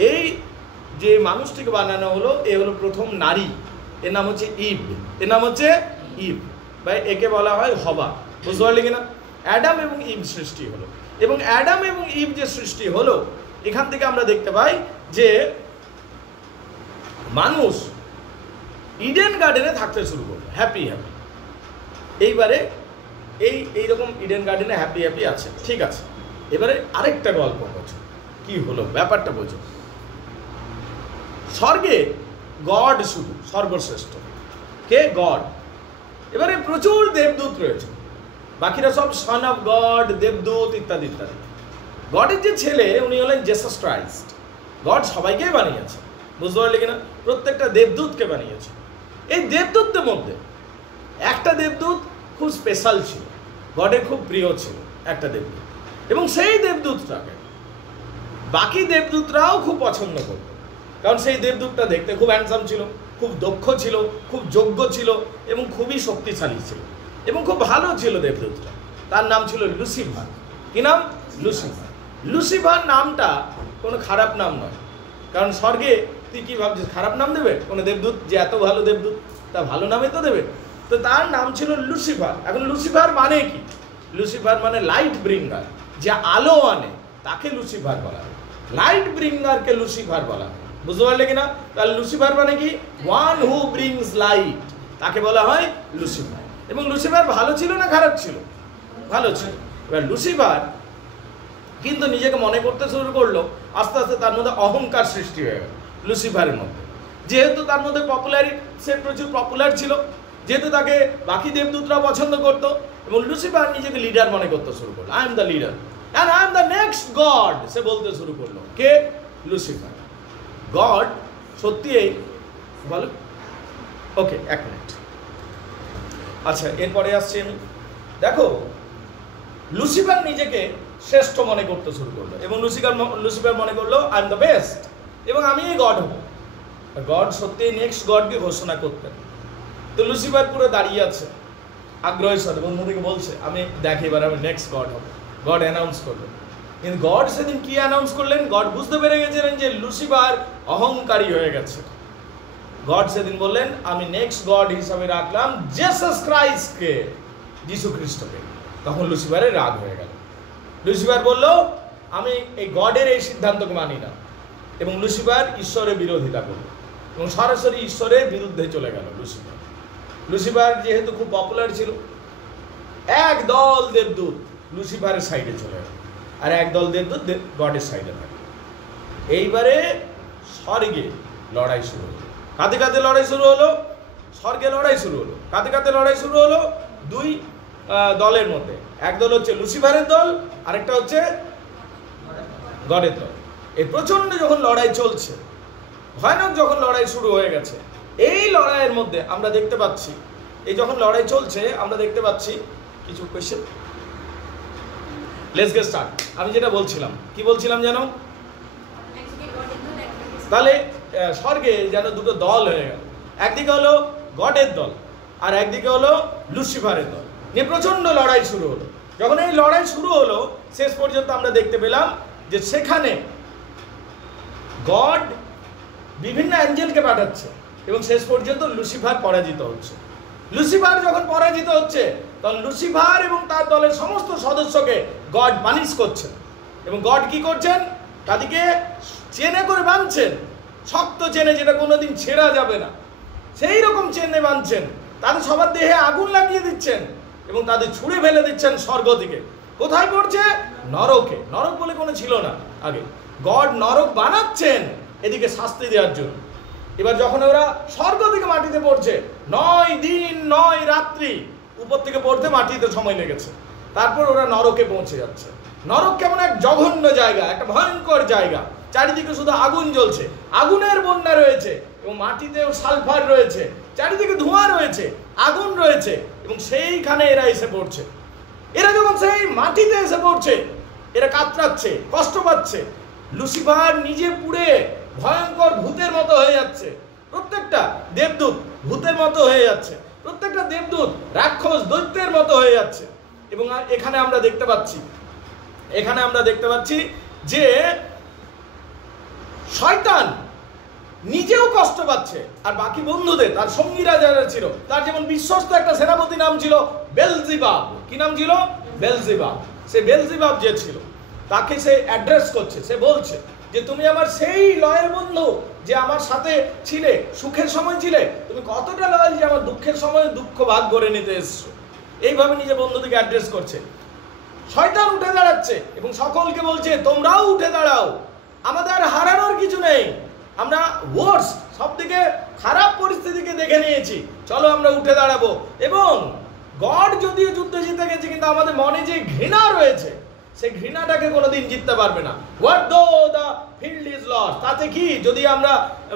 এই যে মানুষটিকে বানানো হলো, এ হলো প্রথম নারী, এর নাম হচ্ছে ইভ। এর নাম হচ্ছে ইভ, বা একে বলা হয় হবা, বুঝতে পারলে কিনা। অ্যাডাম এবং ইভ সৃষ্টি হলো, এবং অ্যাডাম এবং ইভ যে সৃষ্টি হলো, এখান থেকে আমরা দেখতে পাই যে মানুষ ইডেন গার্ডেনে থাকতে শুরু করলো, হ্যাপি হ্যাপি। এইবারে এইরকম ইডেন গার্ডেনে হ্যাপি হ্যাপি আছে, ঠিক আছে। এবারে আরেকটা গল্প বোঝো, কি হলো ব্যাপারটা বোঝো। স্বর্গে গড শুধু সর্বশ্রেষ্ঠ, কে? গড। এবারে প্রচুর দেবদূত রয়েছে, বাকিরা সব সন অফ গড, দেবদূত ইত্যাদি ইত্যাদি। গডের যে ছেলে, উনি হলেন জেসাস ক্রাইস্ট। গড সবাইকে বানিয়েছে, বুঝতে পারলে কিনা, প্রত্যেকটা দেবদূতকে বানিয়েছে। এই দেবদূতদের মধ্যে একটা দেবদূত খুব স্পেশাল ছিল, গডের খুব প্রিয় ছিল একটা দেবদূত, এবং সেই দেবদূতটাকে বাকি দেবদূতরাও খুব পছন্দ করত, কারণ সেই দেবদূতটা দেখতে খুব হ্যান্ডসাম ছিল, খুব দক্ষ ছিল, খুব যোগ্য ছিল, এবং খুবই শক্তিশালী ছিল, এবং খুব ভালো ছিল দেবদূতটা। তার নাম ছিল লুসিফার। কি নাম? লুসিফার। লুসিফার নামটা কোনো খারাপ নাম নয়, কারণ স্বর্গে তুই কি ভাবছিস খারাপ নাম দেবে কোনো দেবদূত? যে এত ভালো দেবদূত, তা ভালো নামে তো দেবে। তো তার নাম ছিল লুসিফার। এখন লুসিফার মানে কি? লুসিফার মানে লাইট ব্রিঙ্গার, যে আলো আনে, তাকে লুসিফার বলা হয়। লাইট ব্রিঙ্গারকে লুসিফার বলা হয়, বুঝতে পারলে কিনা। তাহলে লুসিফার মানে কি? ওয়ান হু ব্রিংস লাইট, তাকে বলা হয় লুসিফার। এবং লুসিফার ভালো ছিল না খারাপ ছিল? ভালো ছিল। এবার লুসিফার কিন্তু নিজেকে মনে করতে শুরু করলো, আস্তে আস্তে তার মধ্যে অহংকার সৃষ্টি হয়ে গেল লুসিফারের মধ্যে। যেহেতু তার মধ্যে সে প্রচুর পপুলার ছিল, যেহেতু তাকে বাকি দেবদূতরাও পছন্দ করতো, এবং লুসিফার নিজেকে লিডার মনে করতে শুরু করলো। I am the leader and I am the next God, সে বলতে শুরু করলো। কে? লুসিফার। গড সত্যি এই বলো, ওকে 1 মিনিট। আচ্ছা, এরপরে আসছি আমি। দেখো, লুসিফার নিজেকে শ্রেষ্ঠ মনে করতে শুরু করলো, এবং লুসিফার মনে করলো আই এম দ্য বেস্ট, এবং আমি এই গড হব। গড সত্যি নেক্সট গডকে ঘোষণা করতেন। তো লুসিফার পুরো দাঁড়িয়ে আছে আগ্রহের সাথে, বন্ধু থেকে বলছে আমি দেখি এবার আমি নেক্সট গড হব। গড অ্যানাউন্স করলেন, কিন্তু গড সেদিন কি অ্যানাউন্স করলেন? গড বুঝতে পেরে গেছিলেন যে লুসিফার অহংকারী হয়ে গেছে। গড সেদিন বললেন আমি নেক্সট গড হিসাবে রাখলাম জেসাস ক্রাইস্টকে, যিশু খ্রিস্টকে। তখন লুসিফারের রাগ হয়ে গেল। লুসিফার বলল আমি এই গডের এই সিদ্ধান্তকে মানি না, এবং লুসিফার ঈশ্বরের বিরোধিতা করল, এবং সরাসরি ঈশ্বরের বিরুদ্ধে চলে গেল লুসিফার। লুসিফার যেহেতু খুব পপুলার ছিল, এক দল দেবদূত লুসিফারের সাইডে চলে গেল, আর একদল দেবদূত গডের সাইডে থাকে। এইবারে স্বর্গে লড়াই শুরু হলো। কাতে কাতে লড়াই শুরু হলো? স্বর্গে লড়াই শুরু হলো। কাতে কাতে লড়াই শুরু হলো? 2 দলের মধ্যে। এক দল হচ্ছে লুসিফারের দল, আরেকটা হচ্ছে গডের দল। এই প্রচণ্ড যখন লড়াই চলছে, ভয়ানক যখন লড়াই শুরু হয়ে গেছে, এই লড়াইয়ের মধ্যে আমরা দেখতে পাচ্ছি, এই যখন লড়াই চলছে আমরা দেখতে পাচ্ছি কিছু কোয়েশ্চেন। Let's get start. আমি যেটা বলছিলাম, কি বলছিলাম যেন, তাহলে স্বর্গে যেন দুটো দল হয়ে গেল, একদিকে হলো গডের দল আর একদিকে হলো লুসিফারের দল, নিয়ে প্রচণ্ড লড়াই শুরু হলো। যখন এই লড়াই শুরু হলো, শেষ পর্যন্ত আমরা দেখতে পেলাম যে সেখানে গড বিভিন্ন অ্যাঞ্জেলকে পাঠাচ্ছে এবং শেষ পর্যন্ত লুসিফার পরাজিত হচ্ছে। লুসিফার যখন পরাজিত হচ্ছে, তখন লুসিফার এবং তার দলের সমস্ত সদস্যকে গড পানিশ করছেন। এবং গড কি করছেন? তাদেরকে চেনে করে বাঁধছেন, শক্ত চেনে, যেটা কোনোদিন ছেঁড়া যাবে না, সেই রকম চেনে বাঁধছেন। তাদের সবার দেহে আগুন লাগিয়ে দিচ্ছেন এবং তাদের ছুঁড়ে ফেলে দিচ্ছেন স্বর্গ থেকে। কোথায় পড়ছে? নরকে। নরক বলে কোনো ছিল না আগে, গড নরক বানাচ্ছেন এদিকে শাস্তি দেওয়ার জন্য। এবার যখন ওরা স্বর্গ থেকে মাটিতে পড়ছে, 9 দিন 9 রাত্রি উপর থেকে পড়তে মাটিতে সময় লেগেছে, তারপর ওরা নরকে পৌঁছে যাচ্ছে। নরক কেমন এক জঘন্য জায়গা, একটা ভয়ঙ্কর জায়গা, চারিদিকে শুধু আগুন জ্বলছে, আগুনের বন্যা রয়েছে এবং মাটিতেও সালফার রয়েছে, চারিদিকে ধোঁয়া রয়েছে, আগুন রয়েছে এবং সেইখানে এরা এসে পড়ছে। এরা যখন সেই মাটিতে এসে পড়ছে, এরা কাতরাচ্ছে, কষ্ট পাচ্ছে। লুসিফার নিজে পুড়ে ভয়ঙ্কর ভূতের মতো হয়ে যাচ্ছে, প্রত্যেকটা দেবদূত ভূতের মতো হয়ে যাচ্ছে, প্রত্যেকটা দেবদূত রাক্ষস দৈত্যের মতো হয়ে যাচ্ছে। এবং এখানে আমরা দেখতে পাচ্ছি যে শয়তান নিজেও কষ্ট পাচ্ছে, আর বাকি বন্ধুদের, তার সঙ্গীরা যারা ছিল, তার যেমন বিশ্বস্ত একটা সেনাপতি নাম ছিল বেলজিবাব। কি নাম ছিল? বেলজিবাব। সে বেলজিবাব যে ছিল, তাকে সে অ্যাড্রেস করছে, সে বলছে যে তুমি আমার সেই লয়ের বন্ধু যে আমার সাথে ছিলে, সুখের সময় ছিলে, তুমি কতটা লয়াল যে আমার দুঃখের সময় দুঃখ ভাগ করে নিতে এসছো। এইভাবে নিজে বন্ধুদেরকে অ্যাড্রেস করছে। শয়তান উঠে দাঁড়াচ্ছে এবং সকলকে বলছে তোমরাও উঠে দাঁড়াও, আমাদের হারানোর কিছু নেই, আমরা ওয়ার্স্ট, সব থেকে খারাপ পরিস্থিতিকে দেখে নিয়েছি, চলো আমরা উঠে দাঁড়াবো। এবং গড যদিও যুদ্ধে জিতে গেছে, কিন্তু আমাদের মনে যে ঘৃণা রয়েছে, সেই ঘৃণাটাকে কোনোদিন জিততে পারবে না। হোয়াট দো দ্য ফিল্ড ইজ লস্ট, তাতে কি যদি আমরা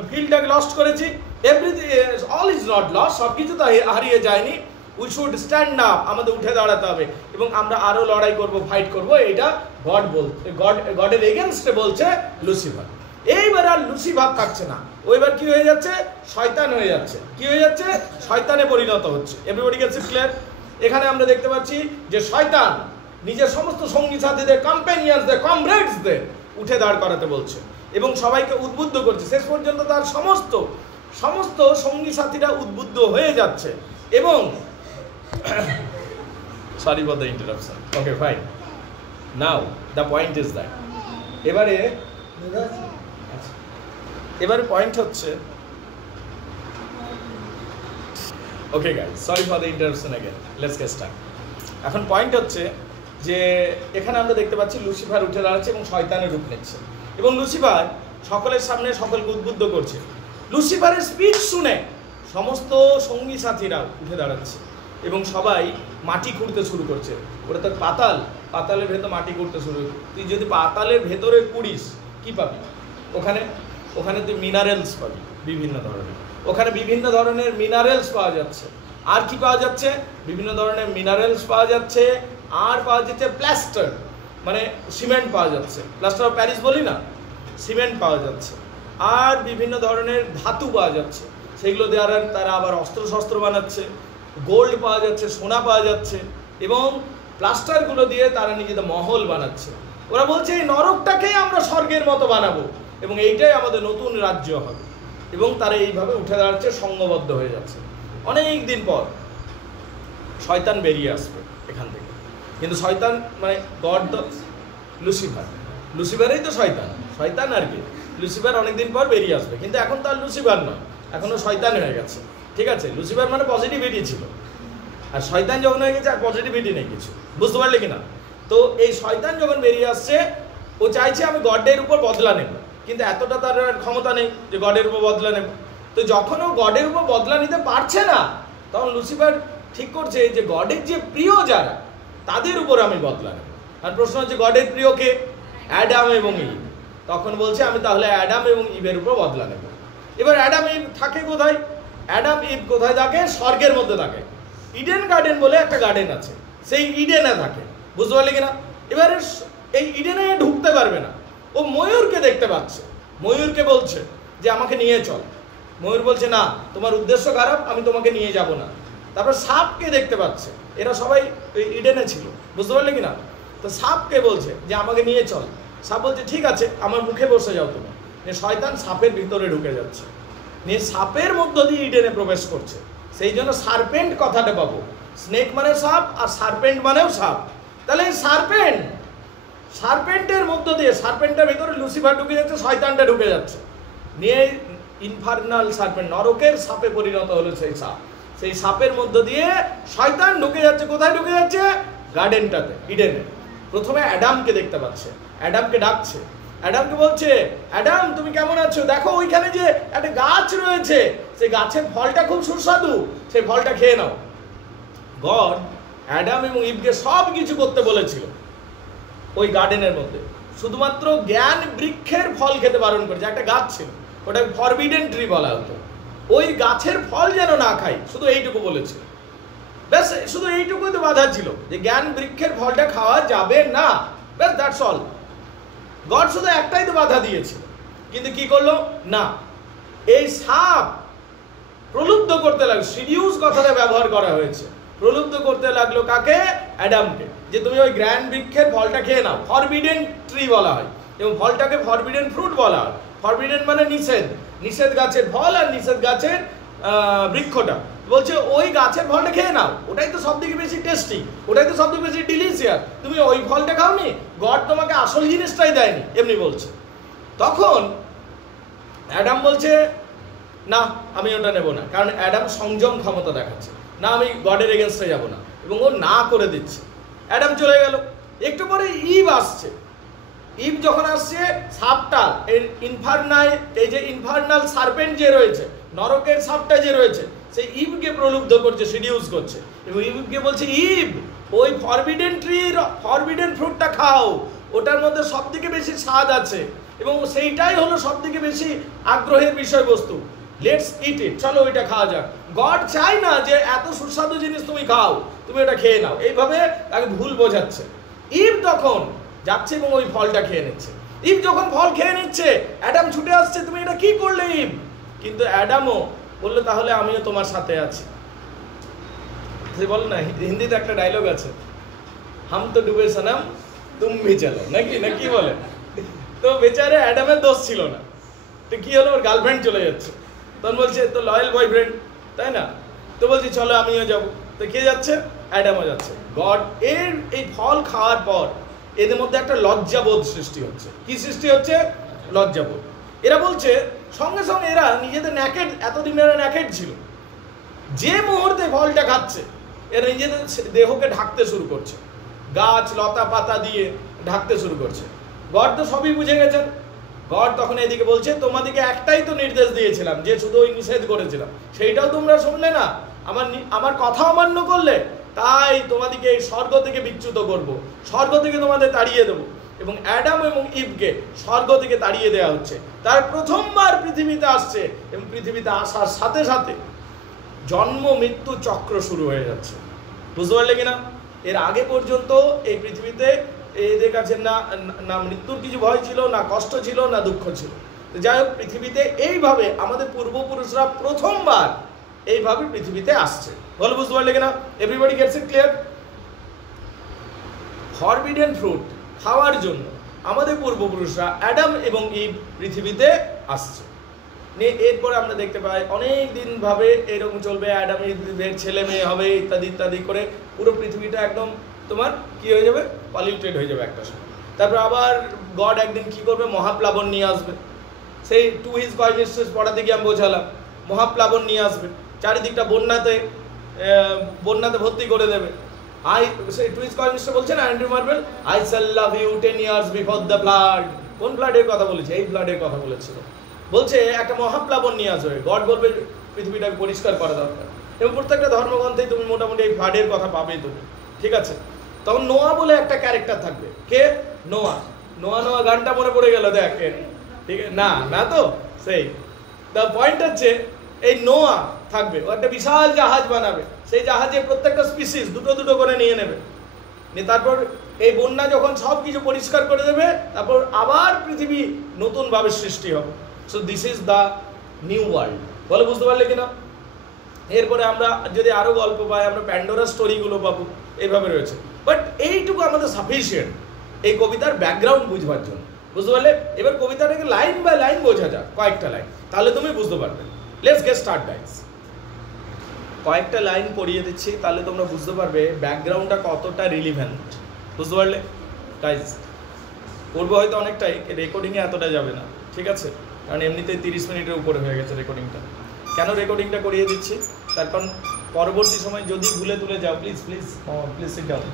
ফিল্ডটাকে লস্ট করেছি, everything all is not lost, সব কিছু তো হারিয়ে যায়নি। উই শুড স্ট্যান্ড আপ, আমাদের উঠে দাঁড়াতে হবে এবং আমরা আরো লড়াই করব, ফাইট করব। এটা গডের এগেনস্টে বলছে লুসিফার। এইবার আর লুসিফার থাকছে না, ওইবার কি হয়ে যাচ্ছে? শয়তান হয়ে যাচ্ছে। কি হয়ে যাচ্ছে? শয়তানে পরিণত হচ্ছে। Everybody gets it clear? এখানে আমরা দেখতে পাচ্ছি যে শয়তান নিজের সমস্ত সঙ্গী সাথীদের, কম্পেনিয়নসদের, কমরেডসদের উঠে দাঁড় করাতে বলছে এবং সবাইকে উদ্বুদ্ধ করছে। শেষ পর্যন্ত তার সমস্ত সঙ্গী সাথীরা উদ্বুদ্ধ হয়ে যাচ্ছে। এবং sorry for the interruption, okay fine, now the point is that, এবারে পয়েন্ট হচ্ছে, okay guys, sorry for the interruption again, let's get start. এখন পয়েন্ট হচ্ছে যে এখানে আমরা দেখতে পাচ্ছি লুসিফার উঠে দাঁড়াচ্ছে এবং শয়তানের রূপ নিচ্ছে এবং লুসিফার সকলের সামনে সকলকে উদ্বুদ্ধ করছে। লুসিফারের স্পিচ শুনে সমস্ত সঙ্গী সাথীরা উঠে দাঁড়াচ্ছে এবং সবাই মাটি খুঁড়তে শুরু করছে। ওটা তো পাতালের ভেতর মাটি খুঁড়তে শুরু করছে। তুই যদি পাতালের ভেতরে কুড়িস কি পাবি? ওখানে তুই মিনারেলস পাবি বিভিন্ন ধরনের, ওখানে বিভিন্ন ধরনের মিনারেলস পাওয়া যাচ্ছে। আর কি পাওয়া যাচ্ছে? বিভিন্ন ধরনের মিনারেলস পাওয়া যাচ্ছে, আর পাওয়া যাচ্ছে প্লাস্টার, মানে সিমেন্ট পাওয়া যাচ্ছে, প্লাস্টার অফ প্যারিস বলি না, সিমেন্ট পাওয়া যাচ্ছে, আর বিভিন্ন ধরনের ধাতু পাওয়া যাচ্ছে, সেগুলো দিয়ে তারা আবার অস্ত্র বানাচ্ছে। গোল্ড পাওয়া যাচ্ছে, সোনা পাওয়া যাচ্ছে এবং প্লাস্টারগুলো দিয়ে তারা নিজেদের মহল বানাচ্ছে। ওরা বলছে এই নরকটাকেই আমরা স্বর্গের মতো বানাবো এবং এইটাই আমাদের নতুন রাজ্য হবে। এবং তারা এইভাবে উঠে দাঁড়াচ্ছে, সঙ্গবদ্ধ হয়ে যাচ্ছে। অনেক দিন পর শয়তান বেরিয়ে আসবে এখান থেকে, কিন্তু শয়তান মানে গড দ্য লুসিফারই তো শয়তান আর কি। লুসিফার অনেকদিন পর বেরিয়ে আসবে, কিন্তু এখন তার লুসিফার নয়, এখনো শয়তান হয়ে গেছে। ঠিক আছে, লুসিফার মানে পজিটিভিটি ছিল, আর শয়তান যখন হয়ে গেছে আর পজিটিভিটি নেই কিছু, বুঝতে পারলে কিনা? তো এই শয়তান যখন বেরিয়ে আসছে, ও চাইছে আমি গডের উপর বদলা নেব, কিন্তু এতটা তার ক্ষমতা নেই যে গডের উপর বদলা নেব। তো যখন ও গডের উপর বদলা নিতে পারছে না, তখন লুসিফার ঠিক করছে যে গডের যে প্রিয় যারা, তাদের উপর আমি বদলা নেব। আর প্রশ্ন হচ্ছে গডের প্রিয় কে? অ্যাডাম এবং ইভ। তখন বলছে আমি তাহলে অ্যাডাম এবং ইভের উপর বদলা নেব। এবার অ্যাডাম ইভ থাকে কোথায়? অ্যাডাম ইভ কোথায় থাকে? স্বর্গের মধ্যে থাকে। ইডেন গার্ডেন বলে একটা গার্ডেন আছে, সেই ইডেনে থাকে, বুঝতে পারলে কিনা? এবারে এই ইডেনে ঢুকতে পারবে না, ও ময়ূরকে দেখতে পাচ্ছে, ময়ূরকে বলছে যে আমাকে নিয়ে চল। ময়ূর বলছে না, তোমার উদ্দেশ্য খারাপ, আমি তোমাকে নিয়ে যাব না। তারপর সাপকে দেখতে পাচ্ছে, এরা সবাই ইডেনে ছিল, বুঝতে পারলে কিনা? তো সাপকে বলছে যে আমাকে নিয়ে চল। সাপ বলছে ঠিক আছে, আমার মুখে বসে যাও তুমি। শয়তান সাপের ভিতরে ঢুকে যাচ্ছে, নিয়ে সাপের মধ্য দিয়ে ইডেনে প্রবেশ করছে। সেই জন্য সার্পেন্ট কথাটা পাবো। স্নেক মানে সাপ, আর সার্পেন্ট মানেও সাপ। তাহলে এই সার্পেন্টের মধ্য দিয়ে, সার্পেন্টের ভিতরে লুসিফার ঢুকে যাচ্ছে, শয়তানটা ঢুকে যাচ্ছে, নিয়ে ইনফার্নাল সার্পেন্ট, নরকের সাপে পরিণত হলো সেই সাপ। সেই সাপের মধ্য দিয়ে শয়তান ঢুকে যাচ্ছে। কোথায় ঢুকে যাচ্ছে? গার্ডেনটাতে, ইডেনে। প্রথমে অ্যাডামকে দেখতে পাচ্ছে, অ্যাডামকে ডাকছে, অ্যাডামকে বলছে অ্যাডাম তুমি কেমন আছো, দেখো ওইখানে যে একটা গাছ রয়েছে, সেই গাছের ফলটা খুব সুস্বাদু, সেই ফলটা খেয়ে নাও। গড অ্যাডাম এবং ইভকে সব কিছু করতে বলেছিল ওই গার্ডেনের মধ্যে, শুধুমাত্র জ্ঞান বৃক্ষের ফল খেতে বারণ করেছে। একটা গাছ ছিল, ওটা ফরবিডেন ট্রি বলা হতো, ওই গাছের ফল যেন না খাই, শুধু এইটুকু বলেছিল। ব্যাস, শুধু এইটুকুই তো বাধা ছিল যে জ্ঞান বৃক্ষের ফলটা খাওয়া যাবে না, ব্যাস, দ্যাটস অল। গড শুধু একটাই তো বাধা দিয়েছিল, কিন্তু কি করলো না, এই সাপ প্রলুব্ধ করতে লাগলো। সিডিউস কথাটা ব্যবহার করা হয়েছে, প্রলুব্ধ করতে লাগলো কাকে? অ্যাডামকে, যে তুমি ওই জ্ঞান বৃক্ষের ফলটা খেয়ে নাও। ফরবিডেন ট্রি বলা হয় এবং ফলটাকে ফরবিডেন ফ্রুট বলা হয়। ফরবিডেন মানে নিষেধ, নিষেধ গাছের ফল আর নিষেধ গাছের বৃক্ষটা। বলছে ওই গাছের ফলটা খেয়ে নাও, ওটাই তো সব থেকে বেশি টেস্টি, ওটাই তো সব থেকে বেশি ডিলিশিয়াস, তুমি ওই ফলটা খাওনি, গড তোমাকে আসল জিনিসটাই দেয়নি, এমনি বলছে। তখন অ্যাডাম বলছে না, আমি ওটা নেব না, কারণ অ্যাডাম সংযম ক্ষমতা দেখাচ্ছে, না আমি গডের এগেনস্টে যাব না, এবং ও না করে দিচ্ছে। অ্যাডাম চলে গেল। একটু পরে ইভ আসছে। ইভ যখন আসছে, সাপটা এই যে ইনফার্নাল সার্পেন্ট যে রয়েছে, নরকের সাপটা যে রয়েছে, সেই ইভকে প্রলুব্ধ করছে, সিডিউস করছে, এবং ইভকে বলছে ইভ ওই ফরবিডেন ট্রির ফরবিডেন ফ্রুটটা খাও, ওটার মধ্যে সব থেকে বেশি স্বাদ আছে এবং সেইটাই হলো সব থেকে বেশি আগ্রহের বিষয়বস্তু, লেটস ইট ইট, চলো ওইটা খাওয়া যাক। গড চাই না যে এত সুস্বাদু জিনিস তুমি খাও, তুমি ওটা খেয়ে নাও, এইভাবে তাকে ভুল বোঝাচ্ছে। ইভ তখন যাচ্ছে এবং ওই ফলটা খেয়ে নিচ্ছে। ইভ যখন ফল খেয়ে নিচ্ছে, অ্যাডাম ছুটে আসছে, তুমি এটা কি করলে ইভ? কিন্তু অ্যাডামও বললো তাহলে আমিও তোমার সাথে আছি। বল না, হিন্দিতে একটা ডায়লগ আছে, হাম তো ডুবে সনম তুম ভি চলো, নাকি না কি বলে? তো বেচারে অ্যাডামের দোষ ছিল না, তো কি হলো, ওর গার্লফ্রেন্ড চলে যাচ্ছে, তখন বলছে তো লয়াল বয়ফ্রেন্ড, তাই না? তো বলছি চলো আমিও যাবো। তো কে যাচ্ছে? অ্যাডামও যাচ্ছে। গড এর এই ফল খাওয়ার পর এদের মধ্যে একটা লজ্জাবোধ সৃষ্টি হচ্ছে। কি সৃষ্টি হচ্ছে? লজ্জাবোধ। এরা বলছে সঙ্গে সঙ্গে এরা নিজেদের ন্যাকেড, এতদিন এরা ন্যাকেড ছিল, যে মুহূর্তে ফলটা খাচ্ছে এরা নিজেদের দেহকে ঢাকতে শুরু করছে, গাছ লতা পাতা দিয়ে ঢাকতে শুরু করছে। গড তো সবই বুঝে গেছেন। গড তখন এদিকে বলছে তোমাদেরকে একটাই তো নির্দেশ দিয়েছিলাম, যে শুধু ওই নিষেধ করেছিলাম, সেইটাও তোমরা শুনলে না, আমার কথা অমান্য করলে, তাই তোমাদেরকে এই স্বর্গ থেকে বিচ্যুত করব, স্বর্গ থেকে তোমাদের তাড়িয়ে দেবো। এবং অ্যাডাম এবং ইভকে স্বর্গ থেকে তাড়িয়ে দেওয়া হচ্ছে। তার প্রথমবার পৃথিবীতে আসছে এবং পৃথিবীতে আসার সাথে সাথে জন্ম মৃত্যু চক্র শুরু হয়ে যাচ্ছে, বুঝতে পারলে কিনা? এর আগে পর্যন্ত এই পৃথিবীতে এদের কাছে না মৃত্যুর কিছু ভয় ছিল, না কষ্ট ছিল, না দুঃখ ছিল। যাই হোক, পৃথিবীতে এইভাবে আমাদের পূর্বপুরুষরা প্রথমবার এইভাবে পৃথিবীতে আসছে, বলো বুঝতে পারলে কিনা? Everybody gets it clear? Forbidden fruit খাওয়ার জন্য আমাদের পূর্বপুরুষরা অ্যাডাম এবং ইভ পৃথিবীতে আসছে। এরপরে আমরা দেখতে পাই অনেক দিন ভাবে এরকম চলবে, অ্যাডাম ইভের ছেলে মেয়ে হবে ইত্যাদি ইত্যাদি করে পুরো পৃথিবীটা একদম তোমার কি হয়ে যাবে? পলিউটেড হয়ে যাবে একটা সময়। তারপর আবার গড একদিন কি করবে? মহাপ্লাবন নিয়ে আসবে। সেই টু হিজ কয় মিস্ট্রেস পড়াতে গিয়ে আমি বোঝালাম, মহাপ্লাবন নিয়ে আসবে, চারিদিকটা বন্যাতে ভর্তি করে দেবে। সেই টু হিজ কয় মিস্ট্রেস বলছে না Andrew Marvell, I shall love you 10 years before the flood. কোন ফ্লাডের কথা বলেছে? এই ফ্লাডের কথা বলেছিল। বলছে একটা মহাপ্লাবন নিয়ে আসবে, গড বলবে পৃথিবীটাকে পরিষ্কার করা দরকার। এবং প্রত্যেকটা ধর্মগ্রন্থেই তুমি মোটামুটি এই ফ্লাডের কথা পাবে তুমি, ঠিক আছে? তখন নোয়া বলে একটা ক্যারেক্টার থাকবে। কে? নোয়া। নোয়া নোয়া গানটা মনে পড়ে গেল, দেখ। ঠিক আছে না? না তো সেই দ্য পয়েন্ট হচ্ছে এই নোয়া থাকবে, ও একটা বিশাল জাহাজ বানাবে, সেই জাহাজে প্রত্যেকটা স্পিসিস দুটো দুটো করে নিয়ে নেবে, তারপর এই বন্যা যখন সব কিছু পরিষ্কার করে দেবে, তারপর আবার পৃথিবী নতুন ভাবে সৃষ্টি হবে। So this is the new world. বলে বুঝতে পারলে কিনা? এরপরে আমরা যদি আরো গল্প পাই, আমরা প্যান্ডোরা স্টোরিগুলো পাবো, এইভাবে রয়েছে। বাট এইটুকু আমাদের সাফিসিয়েন্ট এই কবিতার ব্যাকগ্রাউন্ড বুঝবার জন্য, বুঝতে পারলে? এবার কবিতাটাকে লাইন বাই লাইন বোঝা যাক, কয়েকটা লাইন, তাহলে তুমি বুঝতে পারবে। Let's get start guys. কয়েকটা লাইন পড়িয়ে দিচ্ছি, তাহলে তোমরা বুঝতে পারবে ব্যাকগ্রাউন্ডটা কতটা রিলিভেন্ট, বুঝতে পারলে গাইস? পড়বো হয়তো অনেকটাই, রেকর্ডিংয়ে এতটা যাবে না, ঠিক আছে? কারণ এমনিতেই 30 মিনিটের উপরে হয়ে গেছে রেকর্ডিংটা। কেন রেকর্ডিংটা করিয়ে দিচ্ছি? তার কারণ পরবর্তী সময় যদি ভুলে তুলে যাও, please please please sit down,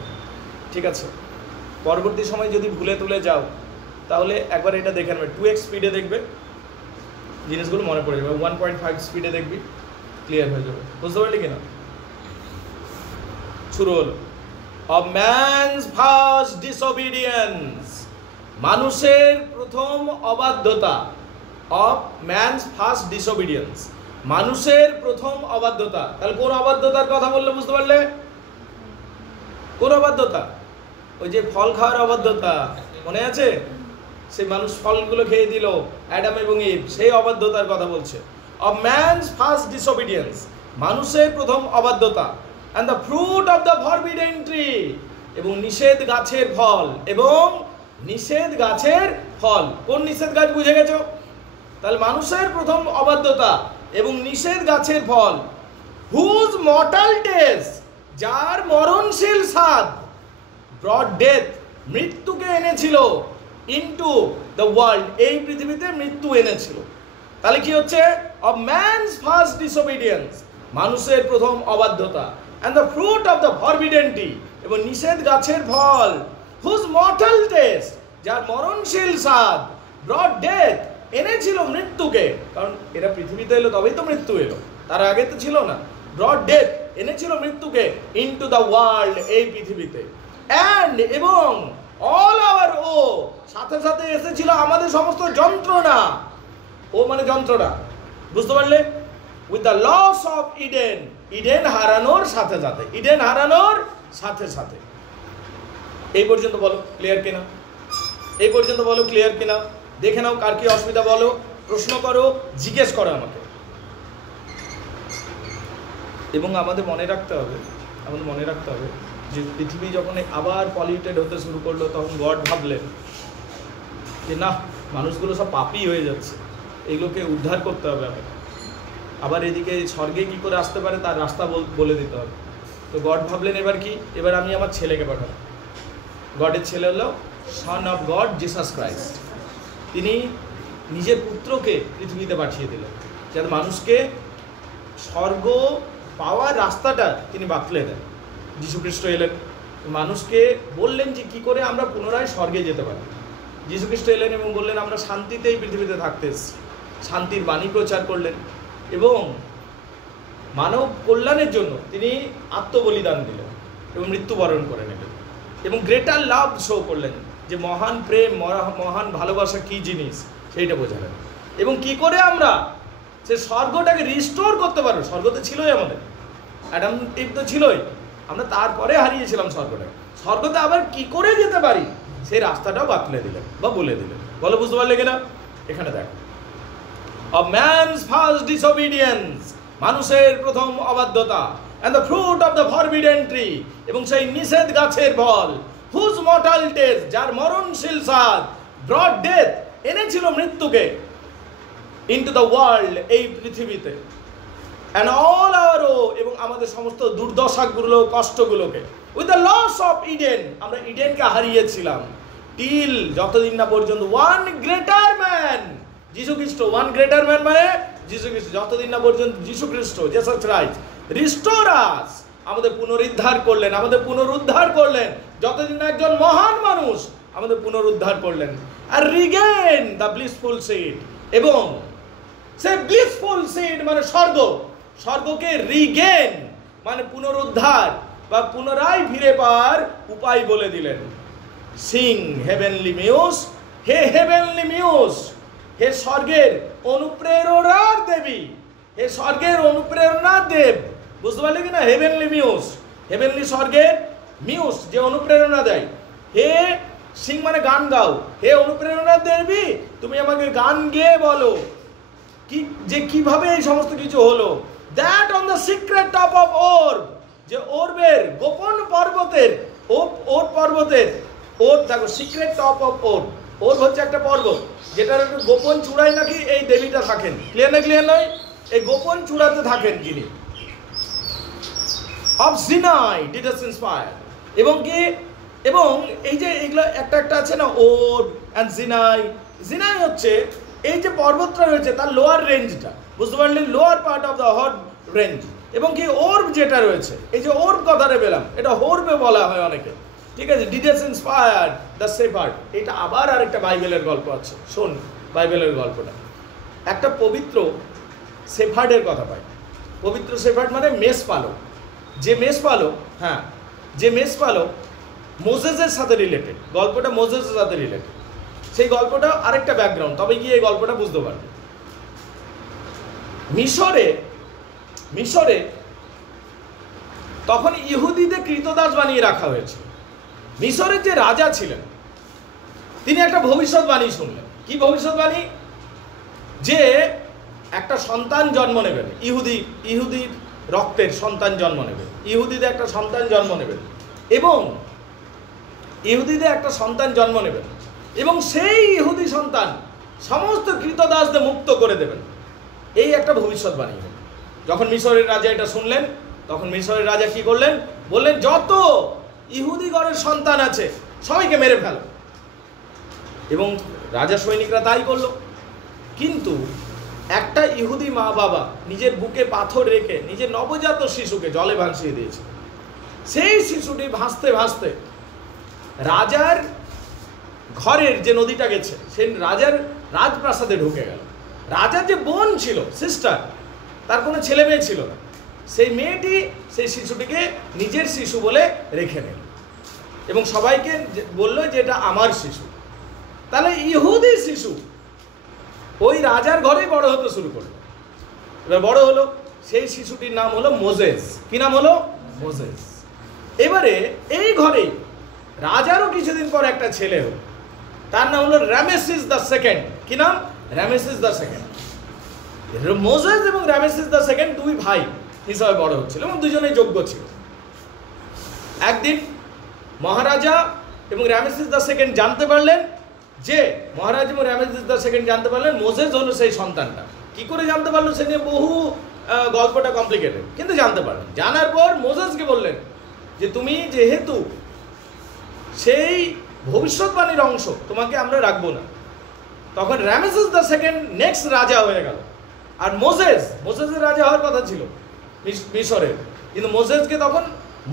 ঠিক আছে? পরবর্তী সময় যদি ভুলে তুলে যাও, তাহলে একবার এটা দেখে নেবে, 2x স্পিডে দেখবে, জিনিসগুলো মনে পড়ে যাবে। 1.5 স্পিডে দেখবি, ক্লিয়ার হয়ে যাবে, বুঝতে পারলি কিনা? শুরু হলো। অফ ম্যানস ফার্স্ট ডিসঅবিডিয়েন্স, মানুষের প্রথম অবাধ্যতা। অফ ম্যানস ফার্স্ট ডিসঅবিডিয়েন্স, মানুষের প্রথম অবাধ্যতা। তাহলে কোন অবাধ্যতার কথা বললে, বুঝতে পারলে? কোন অবাধ্যতা? ওই যে ফল খাওয়ার অবাধ্যতা, মনে আছে? সেই মানুষ ফলগুলো খেয়ে দিল, অ্যাডাম এবং ইভ, সেই অবাধ্যতার কথা বলছে। অফ ম্যানস ফার্স্ট ডিসঅবিডিয়েন্স, মানুষের প্রথম অবাধ্যতা। And the fruit of the forbidden tree, এবং নিষেধ গাছের ফল, এবং নিষেধ গাছের ফল। কোন নিষেধ গাছ বুঝে গেছো? তাহলে মানুষের প্রথম অবাধ্যতা এবং নিষেধ গাছের ফল। হুজ মর্টাল টেস্ট, যার মরণশীল স্বাদ। ব্রড ডেথ, মৃত্যুকে এনেছিল। ইনটু দ্য ওয়ার্ল্ড, এই পৃথিবীতে মৃত্যু এনেছিল। তাহলে কি হচ্ছে? অফ ম্যানস ফার্স্ট ডিসঅবিডিয়েন্স, মানুষের প্রথম অবাধ্যতা। And the fruit of the forbidden tree, এবং নিষেধ গাছের ফল। হুজ মর্টাল টেস্ট, যার মরণশীল স্বাদ। ব্রড ডেথ, এনেছিল মৃত্যুকে, কারণ এরা পৃথিবীতে এলো তবেই তো মৃত্যু এলো, তার আগে তো ছিল না। ব্রড ডেথ, এনেছিল মৃত্যুকে। ইনটু দ্য ওয়ার্ল্ড, এই পৃথিবীতে। অ্যান্ড, এবং অল আওয়ার ও, সাথে সাথে এসেছিল আমাদের সমস্ত যন্ত্রণা। ও মানে যন্ত্রণা, বুঝতে পারলে? With the loss of Eden, Eden হারানোর সাথে সাথে, ইডেন হারানোর সাথে সাথে। এই পর্যন্ত বলো ক্লিয়ার কিনা? এই পর্যন্ত বলো ক্লিয়ার কিনা? দেখে নাও কার কি অসুবিধা, বলো, প্রশ্ন করো, জিজ্ঞেস করো আমাকে। এবং আমাদের মনে রাখতে হবে, যে পৃথিবী যখন আবার পলিউটেড হতে শুরু করলো, তখন গড ভাবলেন যে না, মানুষগুলো সব পাপী হয়ে যাচ্ছে, এগুলোকে উদ্ধার করতে হবে আমাকে। আবার এদিকে স্বর্গে কি করে আসতে পারে তার রাস্তা বলে দিতে হবে। তো গড ভাবলেন এবার কি, এবার আমি আমার ছেলেকে পাঠাবো। গডের ছেলে হলো son of god, Jesus Christ. তিনি নিজের পুত্রকে পৃথিবীতে পাঠিয়ে দিলেন, যাতে মানুষকে স্বর্গ পাওয়ার রাস্তাটা তিনি বাতলে দেন। যীশুখ্রিস্ট এলেন, মানুষকে বললেন যে কি করে আমরা পুনরায় স্বর্গে যেতে পারি। যীশুখ্রিস্ট এলেন এবং বললেন আমরা শান্তিতে এই পৃথিবীতে থাকতে এসেছি, শান্তির বাণী প্রচার করলেন, এবং মানব কল্যাণের জন্য তিনি আত্মবলিদান দিলেন এবং মৃত্যুবরণ করে নিলেন, এবং গ্রেটার লাভ শো করলেন, যে মহান প্রেম, মহান ভালোবাসা কি জিনিস সেইটা বোঝালেন। এবং কি করে আমরা সে স্বর্গটাকে রিস্টোর করতে পারবো। স্বর্গ তো ছিলই আমাদের, অ্যাডাম ইভ তো ছিলই, আমরা তারপরে হারিয়েছিলাম স্বর্গটাকে। স্বর্গতে আবার কি করে যেতে পারি সেই রাস্তাটাও বাতলে দিলেন বা বলে দিলেন। বলো বুঝতে পারলে কিনা? এখানে দেখো, অফ ম্যানস ফার্স্ট ডিসঅবিডিয়েন্স, মানুষের প্রথম অবাধ্যতা। And the fruit of the forbidden tree, এবং সেই নিষেধ গাছের ফল। হুজ মর্টাল টেস্ট, যার মরণশীল স্বাদ। ব্রড ডেথ, এনেছিল মৃত্যুকে। ইনটু দ্য ওয়ার্ল্ড, এই পৃথিবীতে। অ্যান্ড অল আওয়ার ও, এবং আমাদের সমস্ত দুর্দশাগুলো, কষ্টগুলোকে। With the loss of Eden, আমরা ইডেনকে হারিয়েছিলাম। টিল, যতদিন না পর্যন্ত ওয়ান গ্রেটার ম্যান, যীশুখ্রিস্ট। ওয়ান গ্রেটার ম্যান মানে যীশুখ্রিস্ট। যতদিন না পর্যন্ত যীশুখ্রিস্ট, জিসাস ক্রাইস্ট, রিস্টোর আস, আমাদের পুনরুদ্ধার করলেন, আমাদের পুনরুদ্ধার করলেন। যতদিন না একজন মহান মানুষ আমাদের পুনরুদ্ধার করলেন। আর রিগেন দ্য ব্লিসফুল সিড, এবং সে ব্লিসফুল সিড মানে স্বর্গ, স্বর্গকে রিগেন মানে পুনরুদ্ধার বা পুনরায় ফিরে পাওয়ার উপায় বলে দিলেন। সিং হেভেনলি মিউজ, হে হেভেনলি মিউজ, হে স্বর্গের অনুপ্রেরণার দেবী, হে স্বর্গের অনুপ্রেরণার দেব, বুঝতে পারলে কিনা? হেভেনলি মিউজ, হেভেনলি স্বর্গের মিউজ যে অনুপ্রেরণা দেয়। হে সিং মানে গান গাও, হে অনুপ্রেরণা দেবী তুমি আমাকে গান গেয়ে বলো কি যে কিভাবে এই সমস্ত কিছু হলো। That on the secret top of orb, যে ওর্বের গোপন পর্বতের, ওর পর্বতের, ওর দেখো secret top of orb, orb হচ্ছে একটা পর্বত যেটার একটু গোপন চূড়ায় নাকি এই দেবীটা থাকেন। ক্লিয়ার না? ক্লিয়ার নয়? এই গোপন চূড়াতে থাকেন যিনি। Of Sinai did us inspire, এবং কি এবং এই যে এগুলো একটা একটা আছে না, ওর অ্যান্ড জিনাই, জিনাই হচ্ছে এই যে পর্বতটা রয়েছে তার লোয়ার রেঞ্জটা, বুঝতে পারলেন? Lower part of the hot range. এবং কি ওর্ব যেটা রয়েছে, এই যে ওর্ব কথাটা পেলাম, এটা হোর্বে বলা হয় অনেকে, ঠিক আছে? ডিডেস ইন্সপায়ার্ড দ্য সেফার্ড, এটা আবার আরেকটা বাইবেলের গল্প আছে। শোন বাইবেলের গল্পটা, একটা পবিত্র সেফার্ডের কথা পাই। পবিত্র সেফার্ড মানে মেষ পালক, যে মেষ পালক, হ্যাঁ, যে মেষ পালক মোজেসের সাথে রিলেটেড, গল্পটা মোজেসের সাথে রিলেটেড। সেই গল্পটা আরেকটা ব্যাকগ্রাউন্ড, তবে গিয়ে এই গল্পটা বুঝতে পারবে। মিশরে তখন ইহুদিদের কৃতদাস বানিয়ে রাখা হয়েছে। মিশরের যে রাজা ছিলেন তিনি একটা ভবিষ্যৎবাণী শুনলেন। কি ভবিষ্যৎবাণী? যে একটা সন্তান জন্ম নেবেন, ইহুদির রক্তের সন্তান জন্ম নেবেন, ইহুদিদের একটা সন্তান জন্ম নেবেন, এবং ইহুদিদের একটা সন্তান জন্ম নেবেন, এবং সেই ইহুদি সন্তান সমস্ত কৃতদাসদের মুক্ত করে দেবেন। এই একটা ভবিষ্যৎবাণী। যখন মিশরের রাজা এটা শুনলেন, তখন মিশরের রাজা কি করলেন? বললেন যত ইহুদি গণের সন্তান আছে সবাইকে মেরে ফেলো। এবং রাজা সৈনিকরা তাই করলো। কিন্তু একটা ইহুদি মা বাবা নিজের বুকে পাথর রেখে নিজের নবজাত শিশুকে জলে ভাসিয়ে দিয়েছে। সেই শিশুটি ভাসতে ভাসতে রাজার ঘরের যে নদীটা গেছে সেই রাজার রাজপ্রাসাদে ঢুকে গেল। রাজার যে বোন ছিল, সিস্টার, তার কোনো ছেলে মেয়ে ছিল না, সেই মেয়েটি সেই শিশুটিকে নিজের শিশু বলে রেখে নিল এবং সবাইকে বললো যে এটা আমার শিশু। তাহলে ইহুদি শিশু ওই রাজার ঘরেই বড় হতে শুরু করলো। এবার বড় হলো, সেই শিশুটির নাম হলো মোজেস। কি নাম হলো? মোজেস। এবারে এই ঘরেই রাজারও কিছুদিন পর একটা ছেলে হলো, তার নাম হলো রামেসিস দ্য সেকেন্ড। কি নাম? Ramesses the second. মোজেস এবং রামেসিস দ্য সেকেন্ড দুই ভাই হিসাবে বড় হচ্ছিল এবং দুজনেই যোগ্য ছিল। একদিন মহারাজা এবং রামেসিস দ্য সেকেন্ড জানতে পারলেন যে মহারাজ এবং রামেসিস দ্য সেকেন্ড জানতে পারলেন মোজেস হলো সেই সন্তানটা। কি করে জানতে পারলো সে নিয়ে বহু গল্পটা কমপ্লিকেটেড, কিন্তু জানতে পারলেন। জানার পর মোজেসকে বললেন যে তুমি যেহেতু সেই ভবিষ্যৎবাণীর অংশ, তোমাকে আমরা রাখবো না। তখন রামেসিস দ্য সেকেন্ড নেক্সট রাজা হয়ে গেল। আর মোজেসের রাজা হওয়ার কথা ছিল মিশরের, কিন্তু মোজেসকে তখন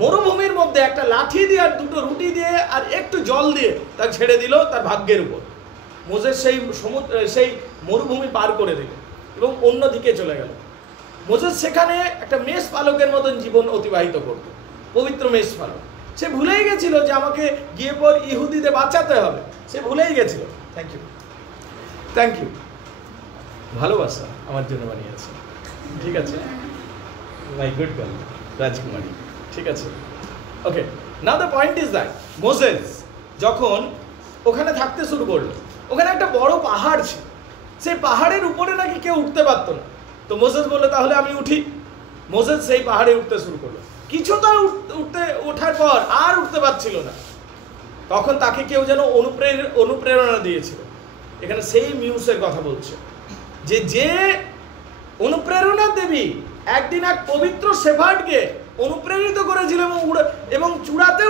মরুভূমির মধ্যে একটা লাঠি দিয়ে আর দুটো রুটি দিয়ে আর একটু জল দিয়ে তাকে ছেড়ে দিল তার ভাগ্যের উপর। মোজেস সেই মরুভূমি পার করে দিল এবং অন্য দিকে চলে গেল। মোজেস সেখানে একটা মেষ পালকের মতন জীবন অতিবাহিত করত, পবিত্র মেষ পালক। সে ভুলেই গেছিল যে আমাকে গিয়ে পর ইহুদিদের বাঁচাতে হবে, সে ভুলেই গেছিল। থ্যাংক ইউ ভালোবাসা আমার জন্য বানিয়েছে, ঠিক আছে? মাই গুড গার্ল রাজকুমারী, ঠিক আছে? Okay, now the point is that Moses যখন ওখানে থাকতে শুরু করলো, ওখানে একটা বড় পাহাড় ছিল, সেই পাহাড়ের উপরে নাকি কেউ উঠতে পারতো না। তো মোজেস বললো তাহলে আমি উঠি। মোজেস সেই পাহাড়ে উঠতে শুরু করলো। কিছুটা ওঠার পর আর উঠতে পারছিল না। তখন তাকে কেউ যেন অনুপ্রেরণা দিয়েছিল। এখানে সেই মিউসের কথা বলছে যে অনুপ্রেরণা দেবী একদিন এক পবিত্র শেফার্ডকে অনুপ্রেরিত করেছিল এবং চূড়াতে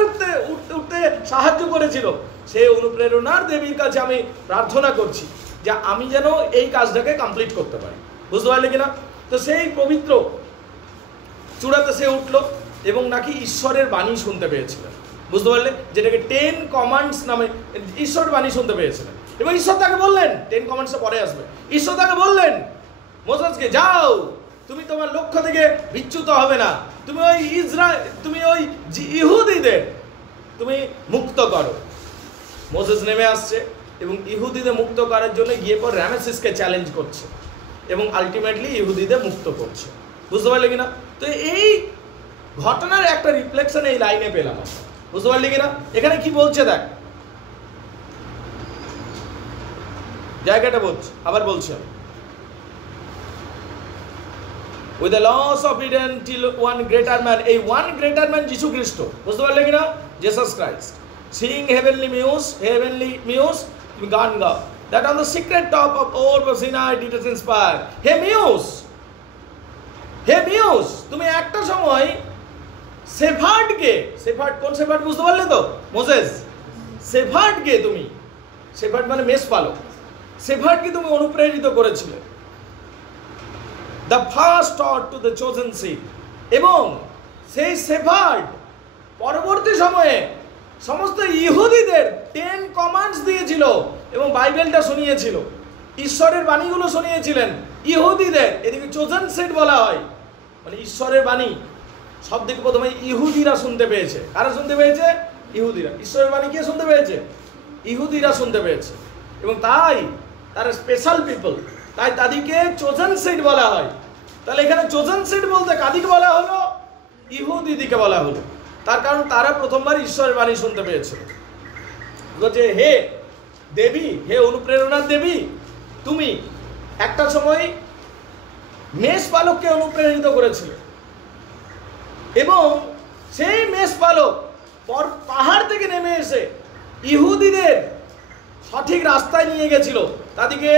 উঠতে সাহায্য করেছিল। সেই অনুপ্রেরণার দেবীর কাছে আমি প্রার্থনা করছি যে আমি যেন এই কাজটাকে কমপ্লিট করতে পারি। বুঝতে পারলে কিনা? তো সেই পবিত্র চূড়াতে সে উঠলো এবং নাকি ঈশ্বরের বাণী শুনতে পেয়েছিলেন। বুঝতে পারলে? যেটাকে 10 কমান্ডস নামে ঈশ্বর বাণী শুনতে পেয়েছিলেন। এবং ঈশ্বর তাকে বললেন, 10 কমান্ডসে পরে আসবে, ঈশ্বর তাকে বললেন মোজেসকে, যাও, তুমি তোমার লক্ষ্য থেকে বিচ্যুত হবে না, তুমি ওই ইহুদিদের তুমি মুক্ত করো। মোজেস নেমে আসছে এবং ইহুদিদের মুক্ত করার জন্য গিয়ে পর রামেসিসকে চ্যালেঞ্জ করছে এবং আলটিমেটলি ইহুদিদের মুক্ত করছে। বুঝতে পারলে কিনা? তো এই ঘটনার একটা রিফ্লেকশন এই লাইনে পেলাম। বুঝতে পারলি কিনা? এখানে কি বলছে দেখ, জায়গাটা বলছে, আবার বলছে, with the loss of Eden till one greater man, এই one greater man যিশু খ্রিস্ট। বুঝতে পারলে কিনা? Jesus Christ, seeing heavenly muse গান গাও, that on the secret top of old Sinai it is inspired. Hey muse, তুমি একটা সময় সেফার্ডকে, সেফার্ড কোন সেফার্ড বুঝতে পারলে তো? মোসেস। সেফার্ডকে তুমি, সেফার্ড মানে মেষপালক, সেফার্ডকে তুমি অনুপ্রেরিত করেছিলে, the first taught to the chosen seed, এবং সেই সেফার্ড পরবর্তী সময়ে সমস্ত ইহুদিদের 10 কমান্ডস দিয়েছিল এবং বাইবেলটা শুনিয়েছিল, ঈশ্বরের বাণীগুলো শুনিয়েছিলেন ইহুদিদের। এদিকে চোজেন সেট বলা হয়, মানে ঈশ্বরের বাণী সব থেকে প্রথমে ইহুদিরা শুনতে পেয়েছে। কারা শুনতে পেয়েছে? ইহুদিরা। ঈশ্বরের বাণী কে শুনতে পেয়েছে? ইহুদিরা শুনতে পেয়েছে, এবং তাই তারা স্পেশাল পিপল, তাই তাদেরকে চোজেন সেট বলা হয়। তাহলে এখানে চোজেন সেট বলতে কাদিকে বলা হলো? ইহুদিদিকে বলা হলো। তার কারণ তারা প্রথমবার ঈশ্বরের বাণী শুনতে পেয়েছিল। বলছে, হে দেবী, হে অনুপ্রেরণার দেবী, তুমি একটা সময় মেষপালককে অনুপ্রেরিত করেছিলে, এবং সেই মেষপালক পাহাড় থেকে নেমে এসে ইহুদিদের সঠিক রাস্তায় নিয়ে গেছিল, তাদেরকে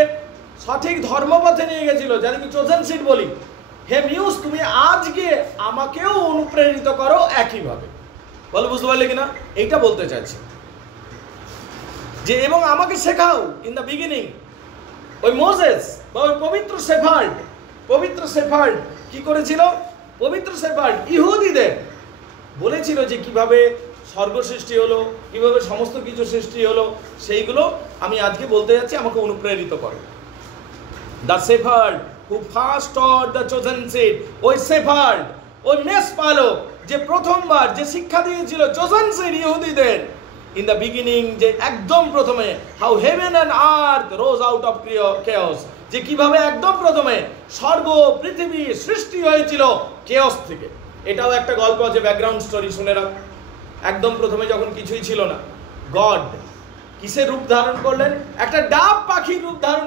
সঠিক ধর্মপথে নিয়ে গেছিল, যাদেরকে চোজেন সিড বলি। হে মিউস, তুমি আজকে আমাকেও অনুপ্রেরিত করো একইভাবে। বলো, বুঝতে পারলে কিনা? এইটা বলতে চাইছি যে, এবং আমাকে শেখাও ইন দ্য বিগিনিং। ওই মোসেস বা ওই পবিত্র শেফার্ড কি করেছিল? পবিত্র শেফার্ড ইহুদিদের বলেছিল যে কিভাবে স্বর্গ সৃষ্টি হলো, কিভাবে সমস্ত কিছু সৃষ্টি হলো, সেইগুলো আমি আজকে বলতে যাচ্ছি, আমাকে অনুপ্রেরিত করো। The shepherd who first taught the chosen seed, ওই শেফার্ড, ওই মেষপালক যে প্রথমবার যে শিক্ষা দিয়েছিল চোজেন সিড ইহুদিদের ইন দ্য বিগিনিং, যে একদম প্রথমে, how heaven and earth rose out of chaos, যে কিভাবে একদম প্রথমে স্বর্গ পৃথিবী সৃষ্টি হয়েছিল কেওস থেকে। এটাও একটা গল্প আছে, ব্যাকগ্রাউন্ড স্টোরি শুনে রাখ। একদম প্রথমে যখন কিছুই ছিল না, গড কিসের রূপ ধারণ করলেন? একটা ডাব পাখির রূপ ধারণ